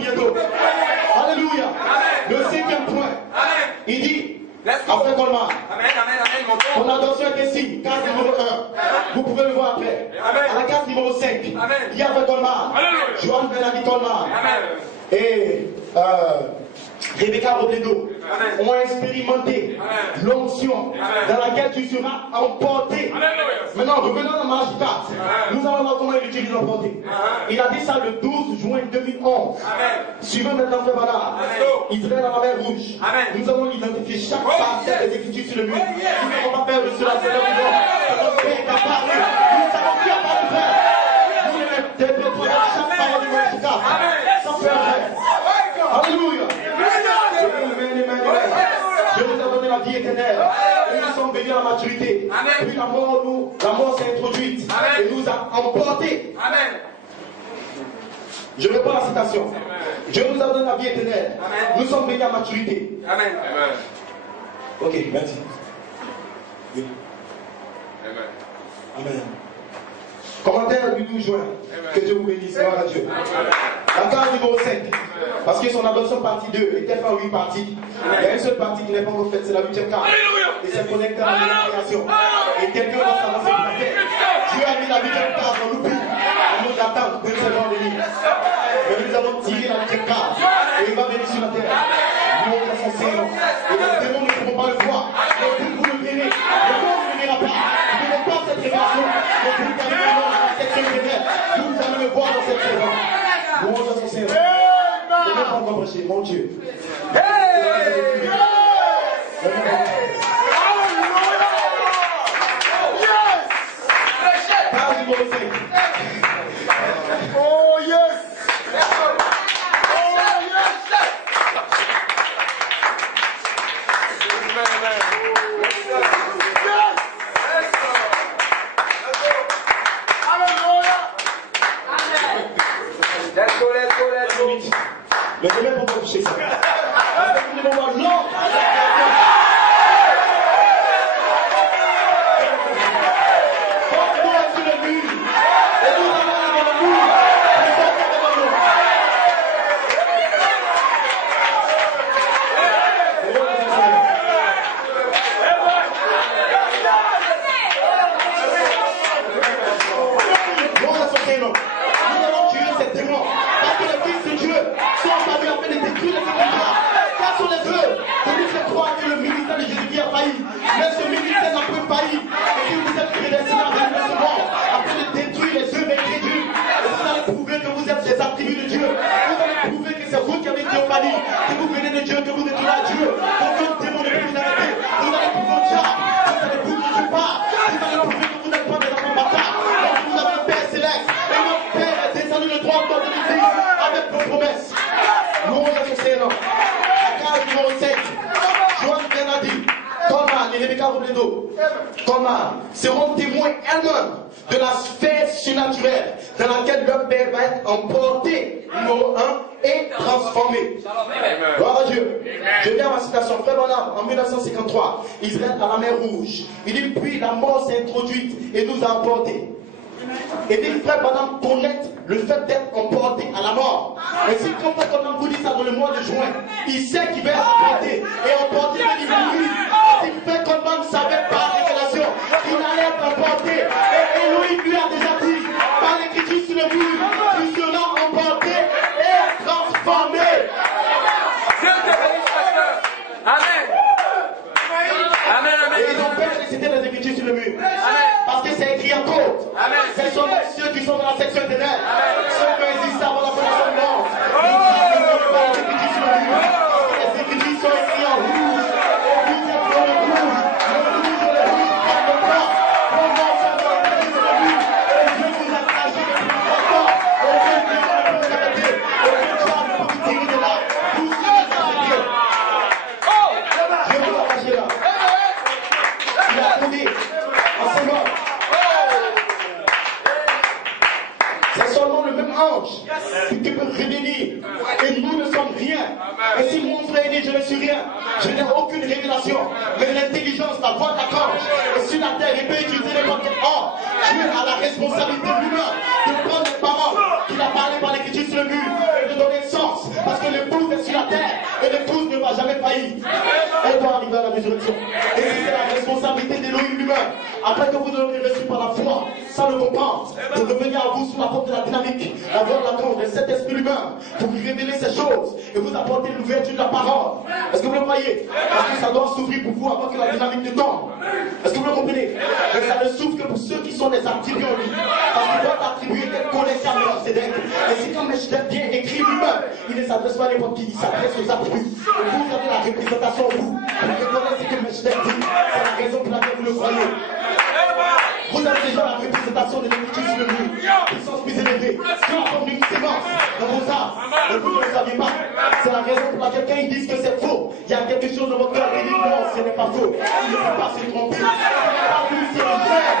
bientôt. Alléluia. Le 5e point. Il dit, après Colmar, ton attention est ici, case numéro 1. Vous pouvez le voir après. À la case numéro 5, il y a après Colmar, Johan Benadi Colmar et Rebecca Robledo ont expérimenté l'onction dans laquelle tu seras emporté. Maintenant, revenons dans Malachie 4. Nous allons voir comment il utilise l'emporté. Il a dit ça le 12 juin 2011. Suivez maintenant Frère Bernard. Israël à la mer Rouge. Nous allons identifier chaque parcelle des Écritures sur le mur. Nous n'avons pas peur de cela. C'est notre Père qui a parlé. Nous savons qui a parlé, frère. Nous interprétons chaque parole du Malachie 4. Sans faire vrai. Alléluia. Je nous ai donné la vie éternelle. Et nous sommes venus à la maturité. Puis la mort s'est introduite et nous a emportés. Je réponds à la citation. Dieu nous a donné la vie éternelle. Nous sommes venus à la maturité. Amen. Ok, merci. Oui. Amen. Commentaire du 12 juin. Que Dieu vous bénisse. Gloire à Dieu. La case numéro 5. Parce que son adoption partie 2 était faite en 8 parties. Il y a une seule partie qui n'est pas encore faite, c'est la 8e case. Et c'est connecté à la création. Et quelqu'un va savoir ce qu'il fait. Dieu a mis la 8e case dans l'oubli. On nous attend pour une seconde venir. Mais nous avons tiré la 8e case. Et il va venir sur la terre. Nous, on a son Seigneur. Et les démons ne pourront pas le voir. Donc vous le verrez. Le monde ne verra pas. Vous n'avez pas cette révélation. Donc vous allez voir dans la section première. Vous allez le voir dans cette révélation. Nous, on a son Seigneur. Je ne vais pas encore prêcher, mon Dieu. Page numéro 5. Oh yes! Mais je vais pas toucher ça. Avec le moment long. Porte-toi sur le mur. Et nous allons dans le mur. Nous sommes devant nous. Nous allons tuer ces démons. Parce que les fils de Dieu sont entamés afin de détruire les écritures. Quels sont les vœux de nous faire croire que le ministère de Jésus-Christ a failli. Mais ce ministère n'a plus failli. Et que vous êtes prédestinés à venir ce monde afin de détruire les œuvres incrédules. Et vous allez prouver que vous êtes des attributs de Dieu. Vous allez prouver que c'est vous qui avez théophanie. Que vous venez de Dieu, que vous êtes à Dieu. Aucun démon ne peut vous arrêter. Vous allez prouver au diable. Vous allez prouver que Dieu part. Vous allez prouver que vous n'êtes pas des enfants bâtards. Donc vous avez un Père céleste. Et notre Père est descendu le droit de l'Église avec vos promesses. Louange à son Seigneur. La case numéro 7. Joan Benadi, Colmar et Rebecca Robledo, Colmar seront témoins elles-mêmes de la sphère surnaturelle dans laquelle leur Père va être emporté, numéro 1, et transformé. Gloire à Dieu. Je viens à ma citation. Frère Bonham, en 1953, Israël à la mer Rouge. Il dit, puis la mort s'est introduite et nous a emportés. Et dit, frère Bonham connaît le fait d'être emporté à la mort. Et si comme frère Bonham vous dit ça dans le mois de juin, il sait qu'il va être emporté. Et emporté veut dire mourir. Si frère Bonham savait par révélation qu'il allait être emporté, et Elohim lui a déjà dit, par l'écriture sur le mur, tu seras emporté et transformé. Dieu te bénisse, pasteur. Amen. Amen, amen. Et ils ont peur de citer les écritures sur le mur. Amen. Parce que c'est écrit en côte. Amen. Ce sont ceux qui sont dans la section éternelle. Ceux qui existent avant la fondation du monde. Nous avons pas les écritures sur le mur. Les écritures sont écrites en rouge. Et vous êtes dans le rouge. Le rouge et le rouge prennent le temps. Pour voir ça dans l'église sur le mur. Et Dieu vous a caché de plus longtemps. Aucun démon ne peut vous arrêter. Aucun diable ne peut vous tirer de là. Vous serez arrêtés. Dieu vous a caché là. Il a donné en ce moment. C'est seulement le même ange qui peut révéler. Et nous ne sommes rien. Et si mon frère dit je ne suis rien, je n'ai aucune révélation. Mais l'intelligence, la voix d'archange. Et sur la terre, il peut utiliser n'importe quel homme. Dieu a la responsabilité lui-même de prendre les paroles qu'il a parlé par l'écriture sur le mur et de donner sens la terre et l'épouse ne va jamais faillir. Elle doit arriver à la résurrection. Et c'est la responsabilité d'Élohim lui-même. Après que vous l'aurez reçu par la foi, sans le comprendre, de revenir à vous sous la forme de la dynamique, la voix de la tombe, de cet esprit lui-même, pour lui révéler ces choses et vous apporter l'ouverture de la parole. Est-ce que vous le croyez? Parce que ça doit s'ouvrir pour vous avant que la dynamique ne tombe. Est-ce que vous le comprenez? Mais ça ne s'ouvre que pour ceux qui sont des attributs en lui. Parce qu'il doit attribuer qu'elle connaissait à Melchizedek. Et si quand Melchizedek vient écrit lui-même, il ne s'adresse pas à n'importe qui, il s'adresse aux attributs. Et vous avez la représentation en vous. Vous reconnaissez ce que Melchizedek dit. C'est la raison pour laquelle vous le croyez. Vous avez déjà la représentation de l'écriture sur le mur. Puissance plus élevée. Qui a comme une sémence dans vos âmes. Et vous ne le saviez pas. C'est la raison pour laquelle quand ils disent que c'est faux, il y a quelque chose dans votre cœur qui dit non, ce n'est pas faux. Il ne peut pas se tromper. Ce n'est pas lui, c'est le frère.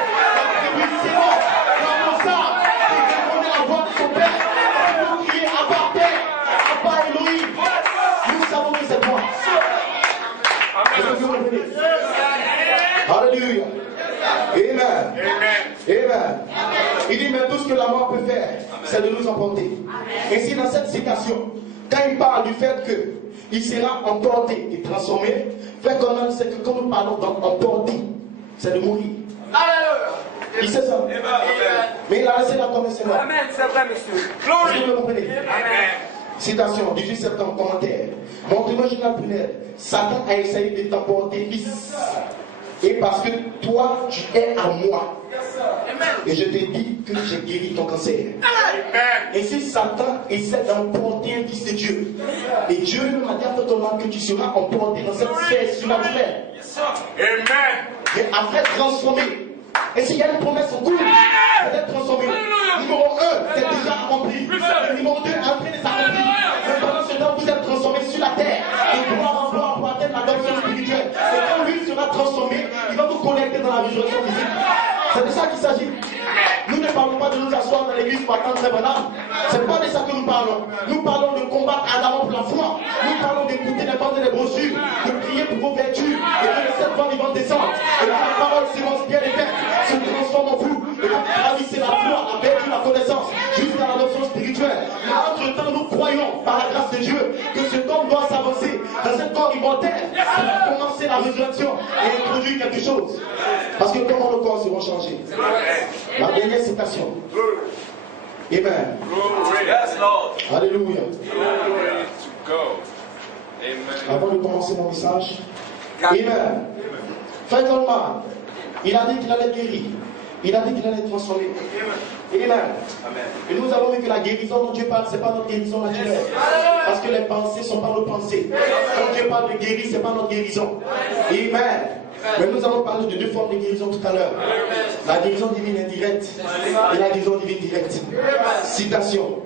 La sémence dans vos âmes. Il reconnaît la voix de son père. Et vous criez Abba Père, Abba Elohim. Nous savons que c'est moi. Est-ce que vous comprenez? Alléluia. Amen. Amen. Il dit, mais tout ce que la mort peut faire, c'est de nous emporter. Ainsi, dans cette citation, quand il parle du fait qu'il sera emporté et transformé, fait qu'on a, c'est que quand nous parlons d'emporter, c'est de mourir. Il sait ça. Mais il a laissé la promesse, c'est moi. Amen, c'est vrai, monsieur. Est-ce que vous comprenez? Amen. Citation, 18 septembre, commentaire. Montre-moi, Journal Prunel, Satan a essayé de t'emporter, fils. Et parce que toi, tu es à moi. Et je t'ai dit que j'ai guéri ton cancer. Et si Satan essaie d'emporter un fils de Dieu, et Dieu m'a dit à ton nom que tu seras emporté dans cette sphère surnaturelle. Et après transformé. Et s'il y a une promesse en cours, c'est d'être transformé. Numéro 1, c'est déjà accompli. Le numéro 2, en train de s'accomplir. Mais pendant ce temps, vous êtes transformé sur la terre. Et gloire en gloire pour atteindre l'adoption spirituelle. Et quand lui sera transformé, il va vous connecter dans la résurrection physique. C'est de ça qu'il s'agit. Nous ne parlons pas de nous asseoir dans l'église pour attendre très banal. C'est pas de ça que nous parlons. Nous parlons de combattre ardemment pour la foi. Nous parlons d'écouter les ventes et les brochures, de prier pour vos vertus, et que les 7 vents vivants descendent. Et que la parole s'élance bien et faite, se transforme en vous. Et que vous gravissez la foi, la vertu, la connaissance, jusqu'à l'adoption spirituelle. Mais entre-temps, nous croyons, par la grâce de Dieu, que ce corps doit s'avancer dans ce corps immortel pour commencer la résurrection et introduire quelque chose. Parce que comment nos corps seront changés? La dernière citation. Amen. Yes, Lord. Alléluia. Glory to God. Amen. Avant de commencer mon message, Amen. Frère Coleman, il a dit qu'il allait guérir. Il a dit qu'il allait transformer. Amen. Et nous avons vu que la guérison dont Dieu parle, ce n'est pas notre guérison naturelle. Parce que les pensées ne sont pas nos pensées. Quand Dieu parle de guérir, ce n'est pas notre guérison. Amen. Mais nous allons parler de 2 formes de guérison tout à l'heure. La guérison divine indirecte et la guérison divine directe. Citation.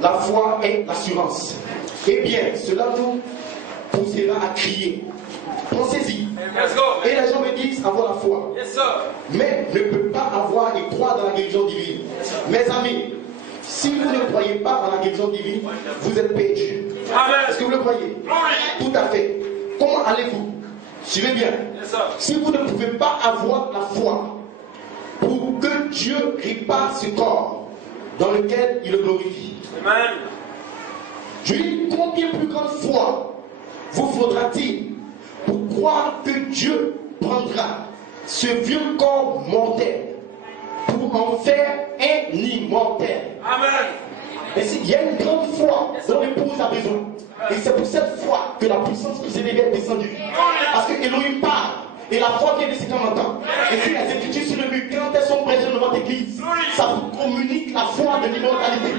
La foi est l'assurance. Eh bien, cela nous poussera à crier. Pensez-y. Et les gens me disent avoir la foi. Mais ne peut pas avoir et croire dans la guérison divine. Mes amis, si vous ne croyez pas dans la guérison divine, vous êtes perdus. Est-ce que vous le croyez? Tout à fait. Comment allez-vous? Suivez bien. Si vous ne pouvez pas avoir la foi pour que Dieu répare ce corps dans lequel il le glorifie. Amen. Je dis, combien plus grande foi vous faudra-t-il pour croire que Dieu prendra ce vieux corps mortel pour en faire un immortel? Amen. Et s'il y a une grande foi dont l'épouse a besoin, et c'est pour cette foi que la puissance plus élevée est descendue. Parce que Elohim parle, et la foi vient de ce qu'on entend. Et si les écritures sur le mur, quand elles sont prêchées dans votre église, ça vous communique la foi de l'immortalité.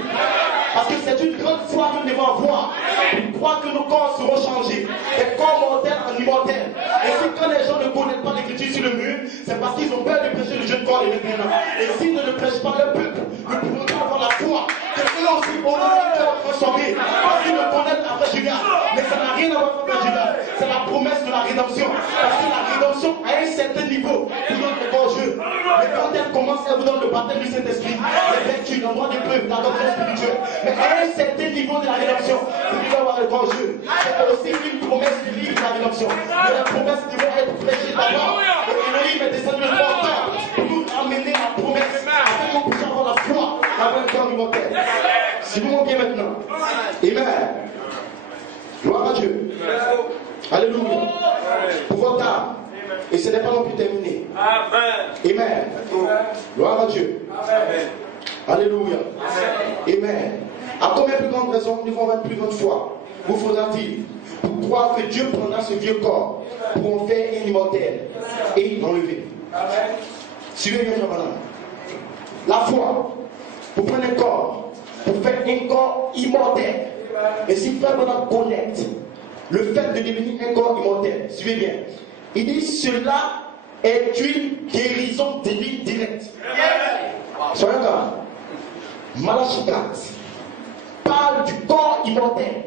Parce que c'est une grande foi que nous devons avoir pour croire que nos corps seront changés. Des corps mortels en immortels. Et si quand les gens ne connaissent pas l'écriture sur le mur, c'est parce qu'ils ont peur de prêcher le jeune corps et le maintenant. Et s'ils ne le prêchent pas le peuple, nous pourrons pas avoir la foi que eux aussi auront un cœur transformé. Parce qu'ils le connaissent après Judas. Mais ça n'a rien à voir avec Judas. C'est la promesse de la rédemption. Parce que la rédemption à un certain niveau vous donne le bon jeu. Mais quand elle commence, elle vous donne le baptême du Saint-Esprit, les vertus, l'endroit des preuves, l'adoption spirituelle. Mais à un certain niveau de la rédemption, vous devez avoir le grand jeu. C'est aussi une promesse du livre de la rédemption. Mais la promesse devrait être prêchée d'abord. Et Elohim est descendu le porteur pour nous amener la promesse afin que nous puissions avoir la foi dans le corps immortel. Si vous montez maintenant, Amen. Gloire à Dieu. Alléluia. Pour votre âme. Et ce n'est pas non plus terminé. Amen. Gloire à Dieu. Alléluia. Amen. À combien plus grande raison nous devons avoir plus grande foi vous faudra-t-il pour croire que Dieu prendra ce vieux corps pour en faire un immortel et l'enlever. Suivez bien, madame. La foi pour prendre un corps, pour faire un corps immortel. Et si frère madame connecte le fait de devenir un corps immortel, suivez bien. Il dit cela est une guérison divine directe. Soyez là. Malachie 4 parle du corps immortel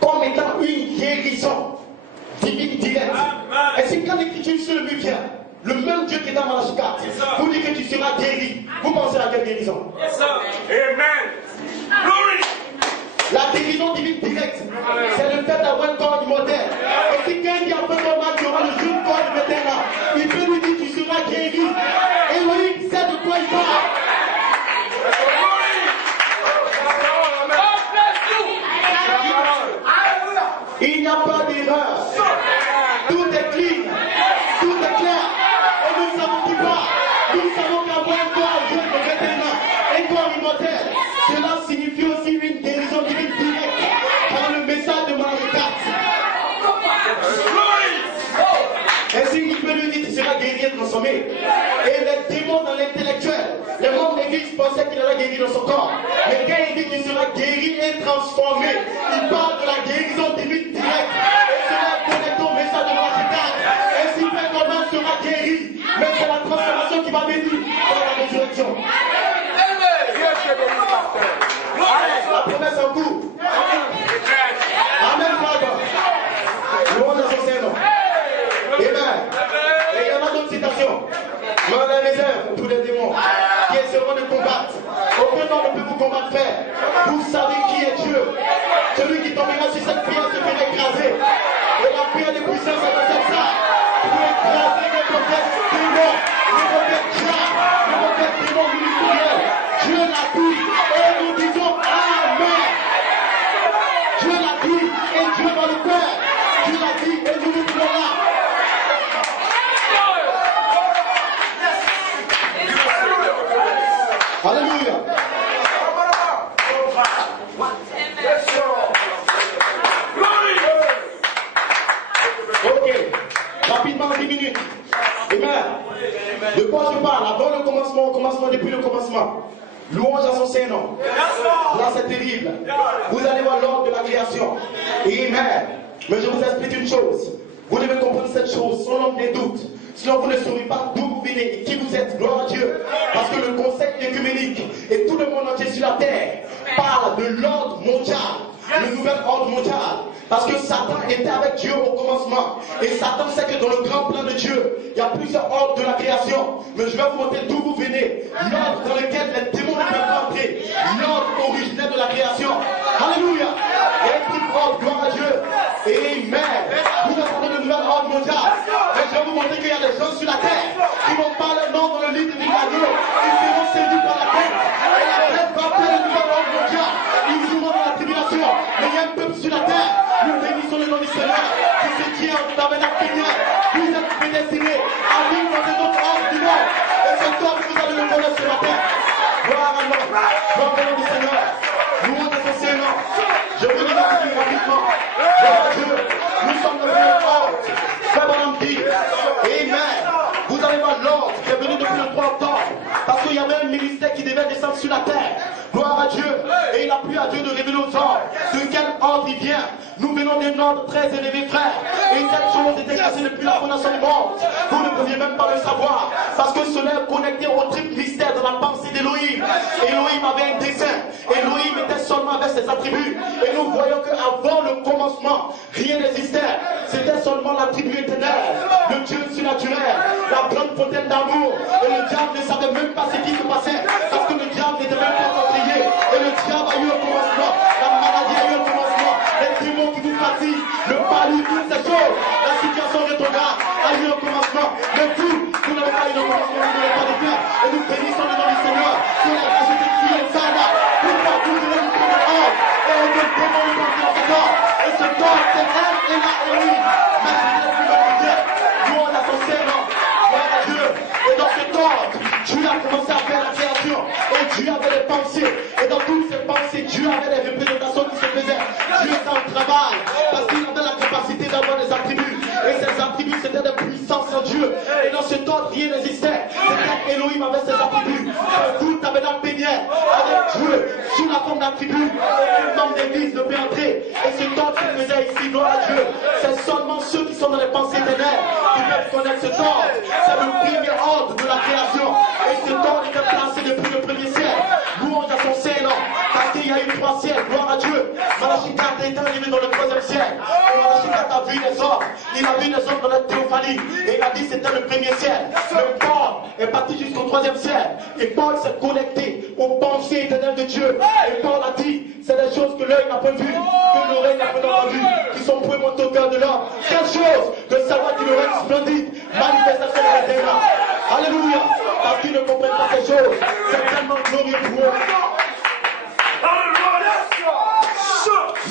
comme étant une guérison divine directe. Et c'est quand l'écriture sur le vient, le même Dieu qui est dans Malachie 4 vous dit que tu seras guéri. Vous pensez à quelle guérison? Amen. Glory. La guérison divine directe, c'est le fait d'avoir un corps immortel. Et si quelqu'un a fait normal qui aura le jeune corps immortel là, il peut lui dire tu seras guéri. Elohim sait de quoi il parle. Il n'y a pas d'erreur. Tout est clean. Tout est clair. Et nous savons qui parle. Nous savons qu'avoir un corps jeune de 21 ans, un corps immortel, cela signifie aussi une guérison divine directe par le message de Malachie 4. Ainsi, il peut lui dire tu seras guéri et transformé. Et les démons dans l'intellectuel, le monde de l'Église pensait qu'il allait guérir dans son corps. Mais quand il dit qu'il sera guéri et transformé, il parle de la guérison divine directe. Et cela est connecté au message de Malachie 4. Ainsi, Père Romain sera guéri. Mais c'est la transformation qui va venir par la résurrection. La promesse en cours. Amen, Father. Louange à son Seigneur. Amen. Et il y en a d'autres citations. Mais on a réserve pour les démons qui essaieront de combattre. Aucun homme ne peut vous combattre, frère. Vous savez qui est Dieu. Celui qui tombera sur cette pierre se fera écraser. Et la pierre de puissance est dans cette salle. Pour écraser les prophètes démons, les prophètes diables, les prophètes démons ministériels. Dieu l'a dit et nous disons Amen. Dieu l'a dit et Dieu va le faire. Dieu l'a dit et nous nous disons là. Alléluia. Ok. Rapidement, 10 minutes. Amen. De quoi je parle? Avant le commencement, au commencement, depuis le commencement. Louange à son Saint-Nom. Là, c'est terrible. Vous allez voir l'ordre de la création. Amen. Mais je vous explique une chose. Vous devez comprendre cette chose sans l'ombre des doutes. Sinon, vous ne saurez pas d'où vous venez et qui vous êtes. Gloire à Dieu. Parce que le conseil écuménique et tout le monde entier sur la terre parle de l'ordre mondial. Le nouvel ordre mondial. Parce que Satan était avec Dieu au commencement. Et Satan sait que dans le grand plan de Dieu, il y a plusieurs ordres de la création. Mais je vais vous montrer d'où vous venez. L'ordre dans lequel les démons ne peuvent pas entrer. L'ordre originel de la création. Alléluia. Et un petit ordre, gloire à Dieu. Amen. Vous entendez le nouvel ordre mondial. Et je vais vous montrer qu'il y a des gens sur la terre qui vont pas leur nom dans le livre du l'agneau. Ils seront séduits par la tête. Et la tête va faire le nouvel ordre mondial. Ils joueront dans la tribulation. Mais il y a un peuple sur la terre. Nous bénissons le nom du Seigneur qui se tient en tabernacle Seigneur. Vous êtes prédestinés à vivre dans les autres ordres du monde. Et ce corps que vous allez le connaître ce matin. Gloire à l'homme. Gloire au nom du Seigneur. Louange à son Seigneur. Je vous dis rapidement. Gloire à Dieu. Nous sommes dans un ordre. Frère Bonhomme dit. Amen. Vous allez voir l'ordre qui est venu depuis le 3 octobre. Parce qu'il y avait un ministère qui devait descendre sur la terre. Gloire à Dieu. Et il a plu à Dieu de révéler aux hommes de quel ordre il vient. Nous venons d'un ordre très élevé, frère. Et cette chose était cassée depuis la fondation du monde. Vous ne pouviez même pas le savoir. Parce que cela est connecté au triple mystère de la pensée d'Élohim. Élohim avait un dessein. Élohim était seulement avec ses attributs. Et nous voyons qu'avant le commencement, rien n'existait. C'était seulement l'attribut éternel, le Dieu surnaturel, la grande fontaine d'amour. Et le diable ne savait même pas ce qui se passait. Parce que le diable n'était même pas entré. Et le diable a eu un commencement. La maladie a eu un commencement. Les démons qui vous fatiguent, le palu, toutes ces choses. La situation rétrograde a eu un commencement. Mais vous n'avez pas eu de commencement, vous n'avez pas de fin. Et nous bénissons le nom du Seigneur. Sur la grâce de Dieu, ça là. Pourquoi vous voulez nous prendre ordre? Et on veut démon nous porter dans ce corps. Et ce corps Elohim avait ses attributs. Tout tabernacle péniel avec Dieu sous la forme d'attributs. Aucun membre d'église ne peut entrer. Et ce temps qu'il faisait ici, gloire à Dieu, c'est seulement ceux qui sont dans les pensées éternelles qui peuvent connaître ce temps. C'est le premier ordre de la création. Et ce temps était placé depuis le premier siècle. Louange à son Seigneur, parce qu'il y a eu 3 siècles, gloire à Dieu. Malachie 4 est arrivé dans le 3e siècle. Et Malachie 4 a vu les hommes. Il a vu les hommes dans la théophanie. Et il a dit que c'était le premier siècle. Mais Paul est parti jusqu'au 3e siècle. Et Paul s'est connecté aux pensées éternelles de Dieu. Et Paul a dit, c'est des choses que l'œil n'a pas vues, que l'oreille n'a pas entendues, qui sont pour monter au cœur de l'homme. Quelle chose de savoir qu'il aurait une splendide manifestation de la terre. Alléluia. Parce qu'ils ne comprennent pas ces choses. C'est tellement glorieux pour eux.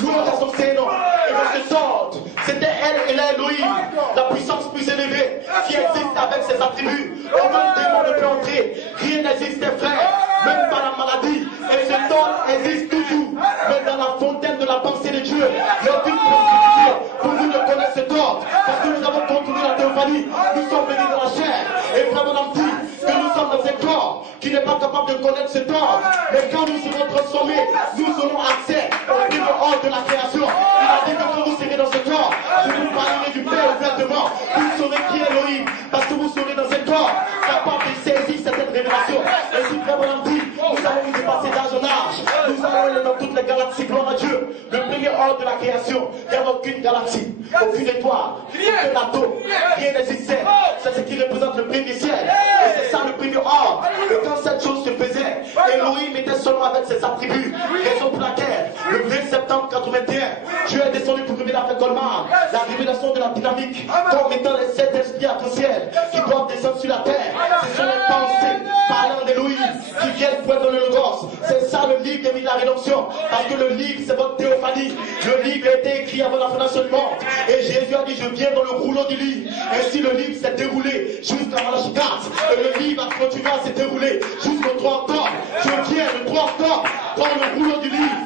Louange à son Seigneur. Et dans ce ordre, c'était elle et l'Elohim, la puissance plus élevée, qui existe avec ses attributs. Aucun démon ne peut entrer. Rien n'existe, frère. Même pas la maladie. Et ce ordre existe toujours. Mais dans la fontaine de la pensée de Dieu, il n'y a aucune possibilité pour nous de connaître cet ordre. Parce que nous avons contourné la théophanie. Nous sommes venus dans la chair. Et vraiment, on dit que nous sommes dans un corps qui n'est pas capable de connaître cet ordre. Mais quand nous serons transformés, nous aurons accès au premier ordre de la création. Il a dit que quand vous serez dans ce corps, je vous parlerai du Père ouvertement. Vous saurez qui est Elohim. Parce que vous serez dans ce corps capable de saisir cette révélation. Et si vraiment on dit, nous allons nous dépasser d'âge en âge. Nous allons aller dans toutes les galaxies, gloire à Dieu. Le premier ordre de la création, il n'y avait aucune galaxie, aucune étoile, aucun atome, rien n'existait. C'est ce qui représente le premier ciel. Et c'est ça le premier ordre. Et quand cette chose se faisait, Elohim était seulement avec ses attributs. Raison pour laquelle, le 20 septembre 81, Dieu est descendu pour révéler à Colmar la révélation de la dynamique, comme étant les 7 esprits arc-en-ciel qui doivent descendre sur la terre. Ce sont les pensées parlant d'Elohim qui viennent pour dans le Logos. C'est ça le livre de la rédemption. Parce que le livre, c'est votre théophanie. Le livre a été écrit avant la fondation du monde. Et Jésus a dit, je viens dans le rouleau du livre. Ainsi le livre s'est déroulé jusqu'à Malachie 4. Et le livre a continué à se dérouler jusqu'au 3 octobre. Je viens le 3 octobre dans le rouleau du livre.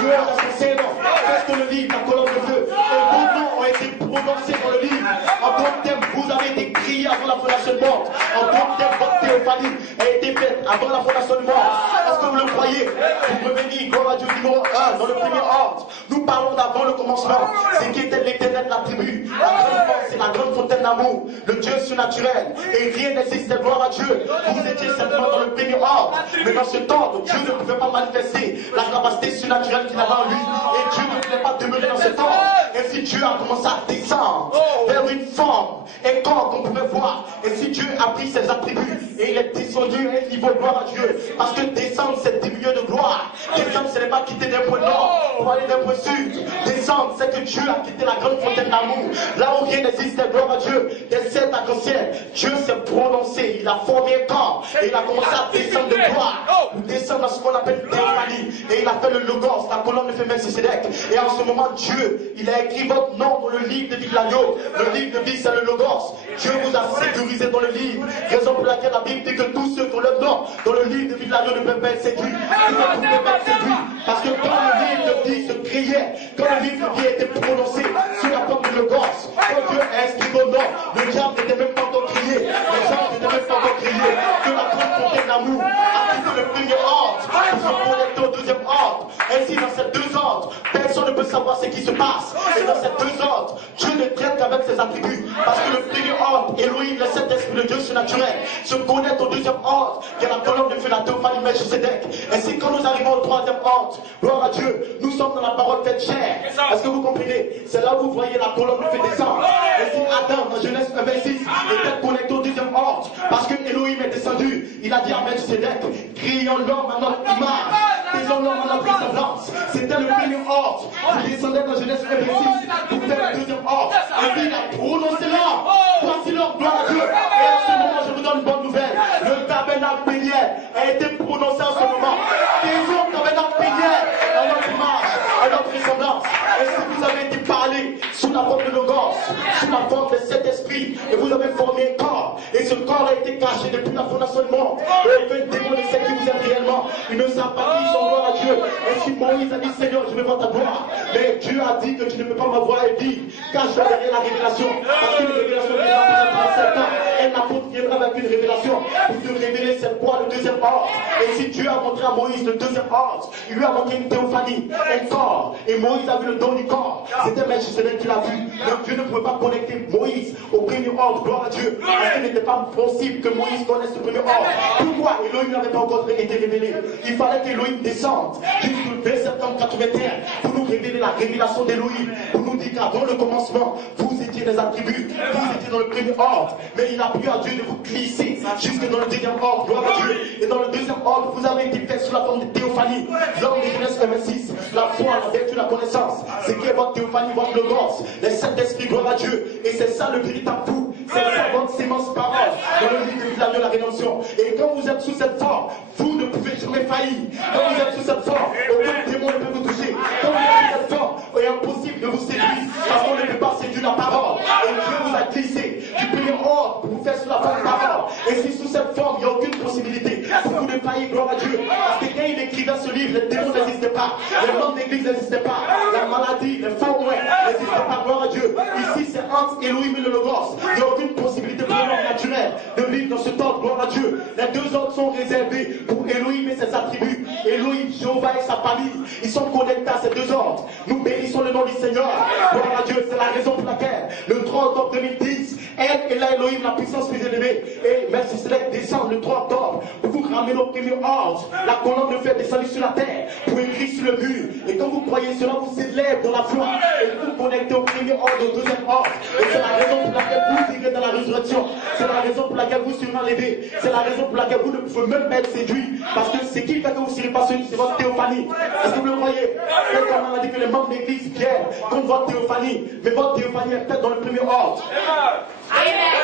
Louange à son Seigneur. Qu'est-ce que le livre, la colonne de feu? Et vos noms ont été prononcés dans le livre. En d'autres termes, vous avez été criés avant la fondation du monde. En d'autres termes, votre théophanie a été faite avant la fondation du monde. Est-ce que vous le croyez? Vous revenez, gloire à Dieu, numéro 1, dans le premier ordre. Nous parlons d'avant le commencement. C'est qui était l'éternel de la tribu. La grande force, c'est la grande fontaine d'amour. Le Dieu surnaturel. Et rien n'existait, gloire à Dieu. Vous étiez simplement dans le premier ordre. Mais dans ce temps, Dieu ne pouvait pas manifester la capacité surnaturelle qu'il avait en lui. Et Dieu ne pouvait pas demeurer dans ce temps. Et si Dieu a commencé à descendre vers une forme, un corps qu'on pouvait voir. Et si Dieu a pris ses attributs et il est descendu à un niveau gloire à Dieu. Parce que descendre, c'est diminuer de gloire. Descendre, ce n'est pas quitter d'un point nord pour aller d'un point sud. Descendre, c'est que Dieu a quitté la grande fontaine d'amour. Là où rien n'existait, gloire à Dieu. Des 7 arc-en-ciel, Dieu s'est prononcé. Il a formé un corps et il a commencé à descendre de gloire. Ou descendre dans ce qu'on appelle théophanie. Et il a fait le logos, la colonne de feu Melchisédek. Et en ce moment, Dieu, il a écrit votre nom dans le livre de vie de l'agneau. Le livre de vie, c'est le logos. Dieu vous a sécurisé dans le livre. Raison pour laquelle la Bible dit que tous ceux qui ont leur nom dans le livre de vie de l'agneau ne peuvent pas être séduits. Ils ne pouvaient pas être séduits. Parce que quand le livre de vie se criait, quand le livre de vie était prononcé sous la forme de logos, quand Dieu a inscrit vos noms, le diable n'était même pas encore crié. Les gens n'étaient même pas encore criés. Que la grande fontaine d'amour a quitté le premier ordre pour se connecter au deuxième ordre. Ainsi, dans ces deux ordres, personne ne peut savoir ce qui se passe. Et dans ces deux ordres, Dieu ne traite qu'avec ses attributs. Parce que le premier ordre, Elohim, le Saint-Esprit, le Dieu surnaturel, se connecte au deuxième ordre, qui est la colonne de feu, la théophanie Melchisédek. Ainsi, quand nous arrivons au troisième ordre, gloire à Dieu, nous sommes dans la parole faite chair. Est-ce que vous comprenez? C'est là où vous voyez la colonne de feu descendre. Ainsi, Adam, dans Genèse 1:26, était connecté au deuxième ordre. Parce que Elohim est descendu. Il a dit à Melchisédek, créons l'homme à notre image. Faisons l'homme à notre ressemblance. C'était le premier ordre. Il descendait dans Genèse 1:26 pour faire le deuxième ordre. Et puis il a prononcé l'ordre. Voici l'ordre, gloire à Dieu. Et à ce moment, je vous donne une bonne nouvelle. Le tabernacle péniel a été prononcé en ce moment. Faisons le tabernacle péniel à notre image, à notre ressemblance. Et si vous avez été parlé sous la forme de Logos, sous la forme de cet esprit, et vous avez formé un corps, et ce corps été caché depuis la fondation du monde. Et aucun démon ne sait qui vous êtes réellement. Ils ne savent pas qui ils sont, gloire à Dieu. Et si Moïse a dit, Seigneur, je veux voir ta gloire. Mais Dieu a dit que tu ne peux pas m'avoir et dire, cache-toi derrière la révélation. Parce qu'une révélation viendra pour 37 ans. Et l'apôtre viendra avec une révélation pour te révéler c'est quoi le deuxième ordre. Et si Dieu a montré à Moïse le deuxième ordre, il lui a montré une théophanie, un corps. Et Moïse a vu le don du corps. C'était Melchisedec qui l'a vu. Donc Dieu ne pouvait pas connecter Moïse au premier ordre, gloire à Dieu. Parce qu'il n'était pas possible que Moïse connaisse le premier ordre. Pourquoi Elohim n'avait pas encore été révélé? Il fallait qu'Elohim descende jusqu'au 2 septembre 81 pour nous révéler la révélation d'Elohim. Pour nous dire qu'avant le commencement, vous étiez des attributs, vous étiez dans le premier ordre. Mais il a plu à Dieu de vous glisser jusque dans le deuxième ordre, gloire à Dieu. Et dans le deuxième ordre, vous avez été fait sous la forme de théophanie. L'homme de Genèse 26, la foi, la vertu, la connaissance. C'est qui est votre théophanie, votre logos, les sept esprits, gloire à Dieu. Et c'est ça le véritable vous. C'est ça votre sémence parole dans le livre de l'agneau de la rédemption. Et quand vous êtes sous cette forme, vous ne pouvez jamais faillir. Quand vous êtes sous cette forme, aucun démon ne peut vous toucher. Quand vous êtes sous cette forme, il est impossible de vous séduire. Parce qu'on ne peut pas séduire la parole. Et Dieu vous a glissé du premier ordre pour vous faire sous la forme de parole. Et si sous cette forme, il n'y a aucune possibilité pour vous de faillir, gloire à Dieu. Parce que quand il écrivait ce livre, les démons n'existaient pas. Les membres d'église n'existaient pas. La maladie, les faux ouais n'existaient pas, gloire à Dieu. Ici, c'est entre Elohim et le Logos. Il n'y a aucune possibilité pour l'homme naturel de vivre dans ce ordre, gloire à Dieu. Les deux ordres sont réservés pour Elohim et ses attributs. Elohim, Jéhovah et sa famille, ils sont connectés à ces deux ordres. Nous bénissons le nom du Seigneur, gloire à Dieu. C'est la raison pour laquelle le 3 octobre 2010, elle est là, Elohim, la puissance plus élevée. Et Melchisedec descend le 3 octobre pour vous ramener au premier ordre. La colonne de fer descendue sur la terre pour écrire sur le mur. Et quand vous croyez cela, vous s'élève dans la foi et vous connectez au premier ordre, au deuxième ordre. Et c'est la raison pour laquelle vous irez dans la résurrection. C'est la raison pour laquelle vous serez enlevés. C'est la raison pour laquelle vous ne pouvez même pas être séduits. Parce que ce qui fait que vous ne serez pas séduits, c'est votre théophanie. Est-ce que vous le croyez? Comme on a dit que les membres de l'église viennent contre votre théophanie. Mais votre théophanie est faite dans le premier ordre.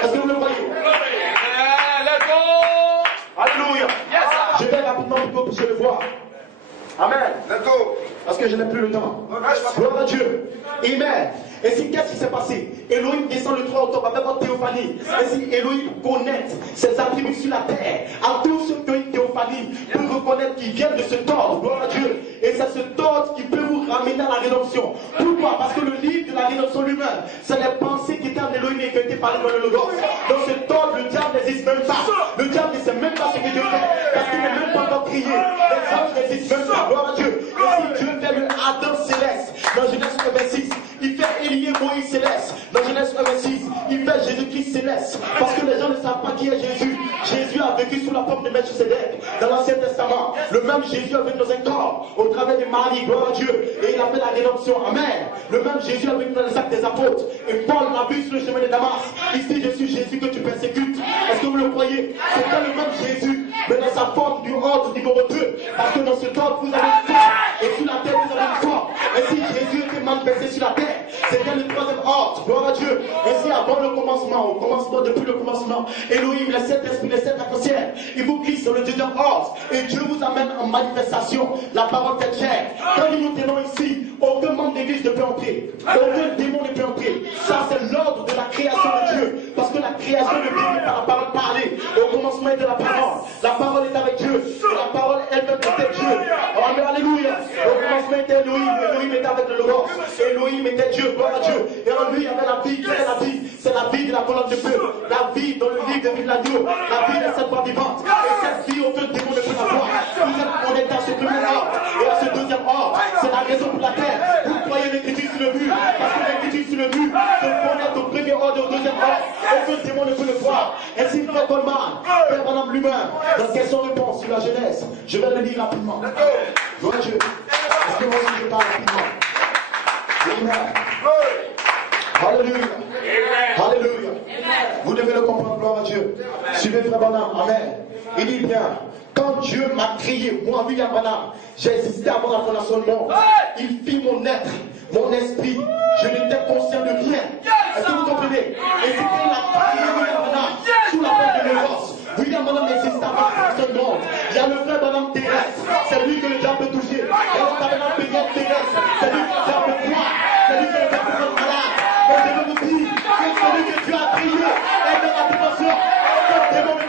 Est-ce que vous le croyez? Alléluia. Je vais rapidement pour que vous puissiez le voir. Amen. Parce que je n'ai plus le temps. Gloire à Dieu. Amen. Et si qu'est-ce qui s'est passé? Elohim descend le 3 octobre avec votre théophanie. Et si Elohim connecte ses attributs sur la terre, à tous ceux qui ont une théophanie, pour reconnaître qu'ils viennent de ce ordre, gloire à Dieu. Et c'est ce ordre qui peut vous ramener à la rédemption. Pourquoi? Parce que le livre de la rédemption lui-même, c'est les pensées qui étaient en Elohim et qui ont été parlées dans le Logos. Dans cet ordre, le diable n'existe même pas. Le diable ne sait même pas ce que Dieu fait. Parce qu'il n'est même pas encore crié. Les anges n'existent même pas. Gloire à Dieu. Et si Dieu fait le Adam céleste, dans Genèse 26, il fait Élie Moïse céleste. Dans Genèse 26, il fait Jésus-Christ céleste. Parce que les gens ne savent pas qui est Jésus. Jésus a vécu sous la forme de Melchisedec dans l'Ancien Testament. Le même Jésus a vécu dans un corps au travers de Marie, gloire à Dieu. Et il a fait la rédemption. Amen. Le même Jésus a vécu dans les actes des apôtres. Et Paul l'a vu sur le chemin de Damas. Ici, je suis Jésus que tu persécutes. Est-ce que vous le croyez? C'était le même Jésus, mais dans sa forme du ordre numéro 2. Parce que dans ce ordre, vous avez une forme. Et sur la terre, vous avez une forme. Et si Jésus était manifesté sur la terre, c'était le troisième ordre. Gloire à Dieu. Et si avant le commencement, depuis le commencement, Elohim, les sept esprits, les sept arcs-en-ciel, il vous glisse sur le deuxième ordre. Et Dieu vous amène en manifestation la parole faite chair. Quand nous nous tenons ici, aucun membre d'église ne peut entrer. Aucun démon ne peut entrer. Ça, c'est l'ordre de la création de Dieu. Parce que la création ne vient par la parole parlée. Au commencement était la parole. La parole est avec Dieu. Et la parole elle-même était Dieu. Amen. Alléluia. Au commencement était Elohim. Elohim était avec le Logos. Elohim était Dieu. Gloire à Dieu. Et en lui, il y avait la vie. Quelle est la vie? C'est la vie de la colonne de feu. La vie dans le livre de vie de l'agneau. La vie de cette voix vivante. Et cette vie, aucun démon ne peut la voir. Vous êtes connectés à ce premier ordre et à ce deuxième ordre. C'est la raison pour laquelle vous croyez l'écriture sur le mur. Parce que l'écriture sur le mur se connecte au premier ordre et au deuxième ordre. Aucun démon ne peut le voir. Ainsi, Frère Coleman, Père Bonhomme lui-même, dans question-réponse sur la jeunesse, je vais le lire rapidement. Gloire à Dieu. Est-ce que moi aussi je parle rapidement? Amen. Alléluia. Alléluia. Vous devez le comprendre, gloire à Dieu. Suivez Frère Bonhomme. Amen. Il dit bien, quand Dieu m'a créé, moi, William Branham, j'ai existé avant la fondation du monde. Il fit mon être, mon esprit. Je n'étais conscient de rien. Est-ce que vous comprenez? Et c'est qu'il a créé William Branham sous la forme de l'Écosse. William Branham existe avant la fondation du monde. Il y a le frère Branham terrestre. C'est lui que le diable peut toucher. Il y a le frère Branham terrestre. C'est lui que le diable peut voir. C'est lui que le diable peut rendre malade. Donc je veux vous dire que celui que Dieu a créé est dans la dimension. Aucun démon ne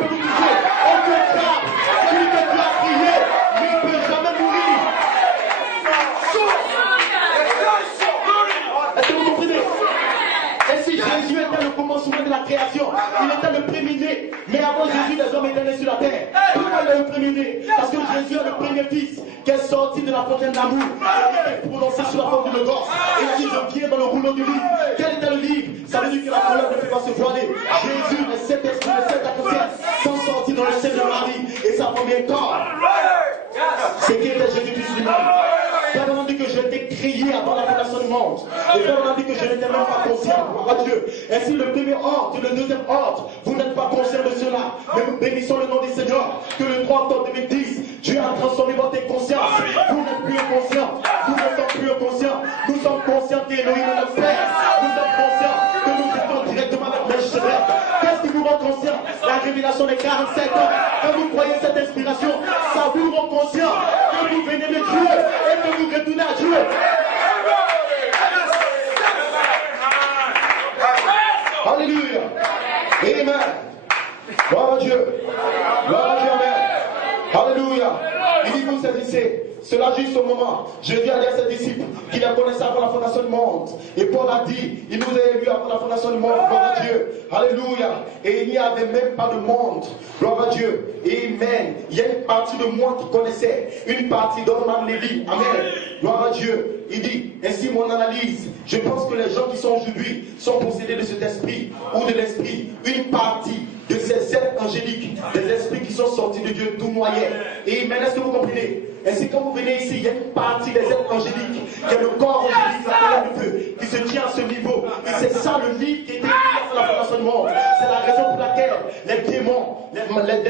terminé. Parce que Jésus est le premier fils qui est sorti de la fontaine d'amour et qui est prononcé sous la forme d'une gorge. Et il a dit, je viens dans le rouleau du livre. Quel était le livre? Ça veut dire que la colère ne peut pas se voiler. Jésus, le Saint-Esprit, le Saint-Accompagnement sont sortis dans le sein de Marie et sa première corps. C'est qui était Jésus-Christ lui-même. Père, on a dit que je t'ai créé avant la fondation du monde. Et Père, on a dit que je n'étais même pas conscient. Gloire à Dieu. Ainsi, le premier ordre et le deuxième ordre, vous n'êtes pas conscient de cela. Mais nous bénissons le nom du Seigneur. Que le 3 octobre 2010, Dieu a transformé votre conscience. Vous n'êtes plus inconscient. Nous ne sommes plus inconscients. Nous sommes conscients qu'Élohim est notre Père. Nous sommes conscients que nous étions directement avec Melchizedek. Qu'est-ce qui vous rend conscient? La révélation des 45 ans. Quand vous croyez cette inspiration, ça vous rend conscient que vous venez de Dieu et que vous retournez à Dieu. Alléluia. Amen. Gloire à Dieu. Gloire à Dieu. Amen. Alléluia. Il dit, vous saisissez. Cela juste au moment. Je dis à ses disciples qu'il a connaissé avant la fondation du monde. Et Paul a dit, il nous a élus avant la fondation du monde. Gloire à Dieu. Alléluia. Et il n'y avait même pas de monde. Gloire à Dieu. Amen. Il y a une partie de moi qui connaissait. Une partie d'autres m'en Lévi. Amen. Gloire à Dieu. Il dit, ainsi mon analyse, je pense que les gens qui sont aujourd'hui sont possédés de cet esprit ou de l'esprit. Une partie de ces êtres angéliques, des esprits qui sont sortis de Dieu tout noyés. Et amen. Est-ce que vous comprenez? Ainsi quand vous venez ici, il y a une partie des êtres angéliques, qui est le corps angélique, la colère du feu, qui se tient à ce niveau. Et c'est ça le livre qui est écrit dans la fondation du monde. C'est la raison pour laquelle les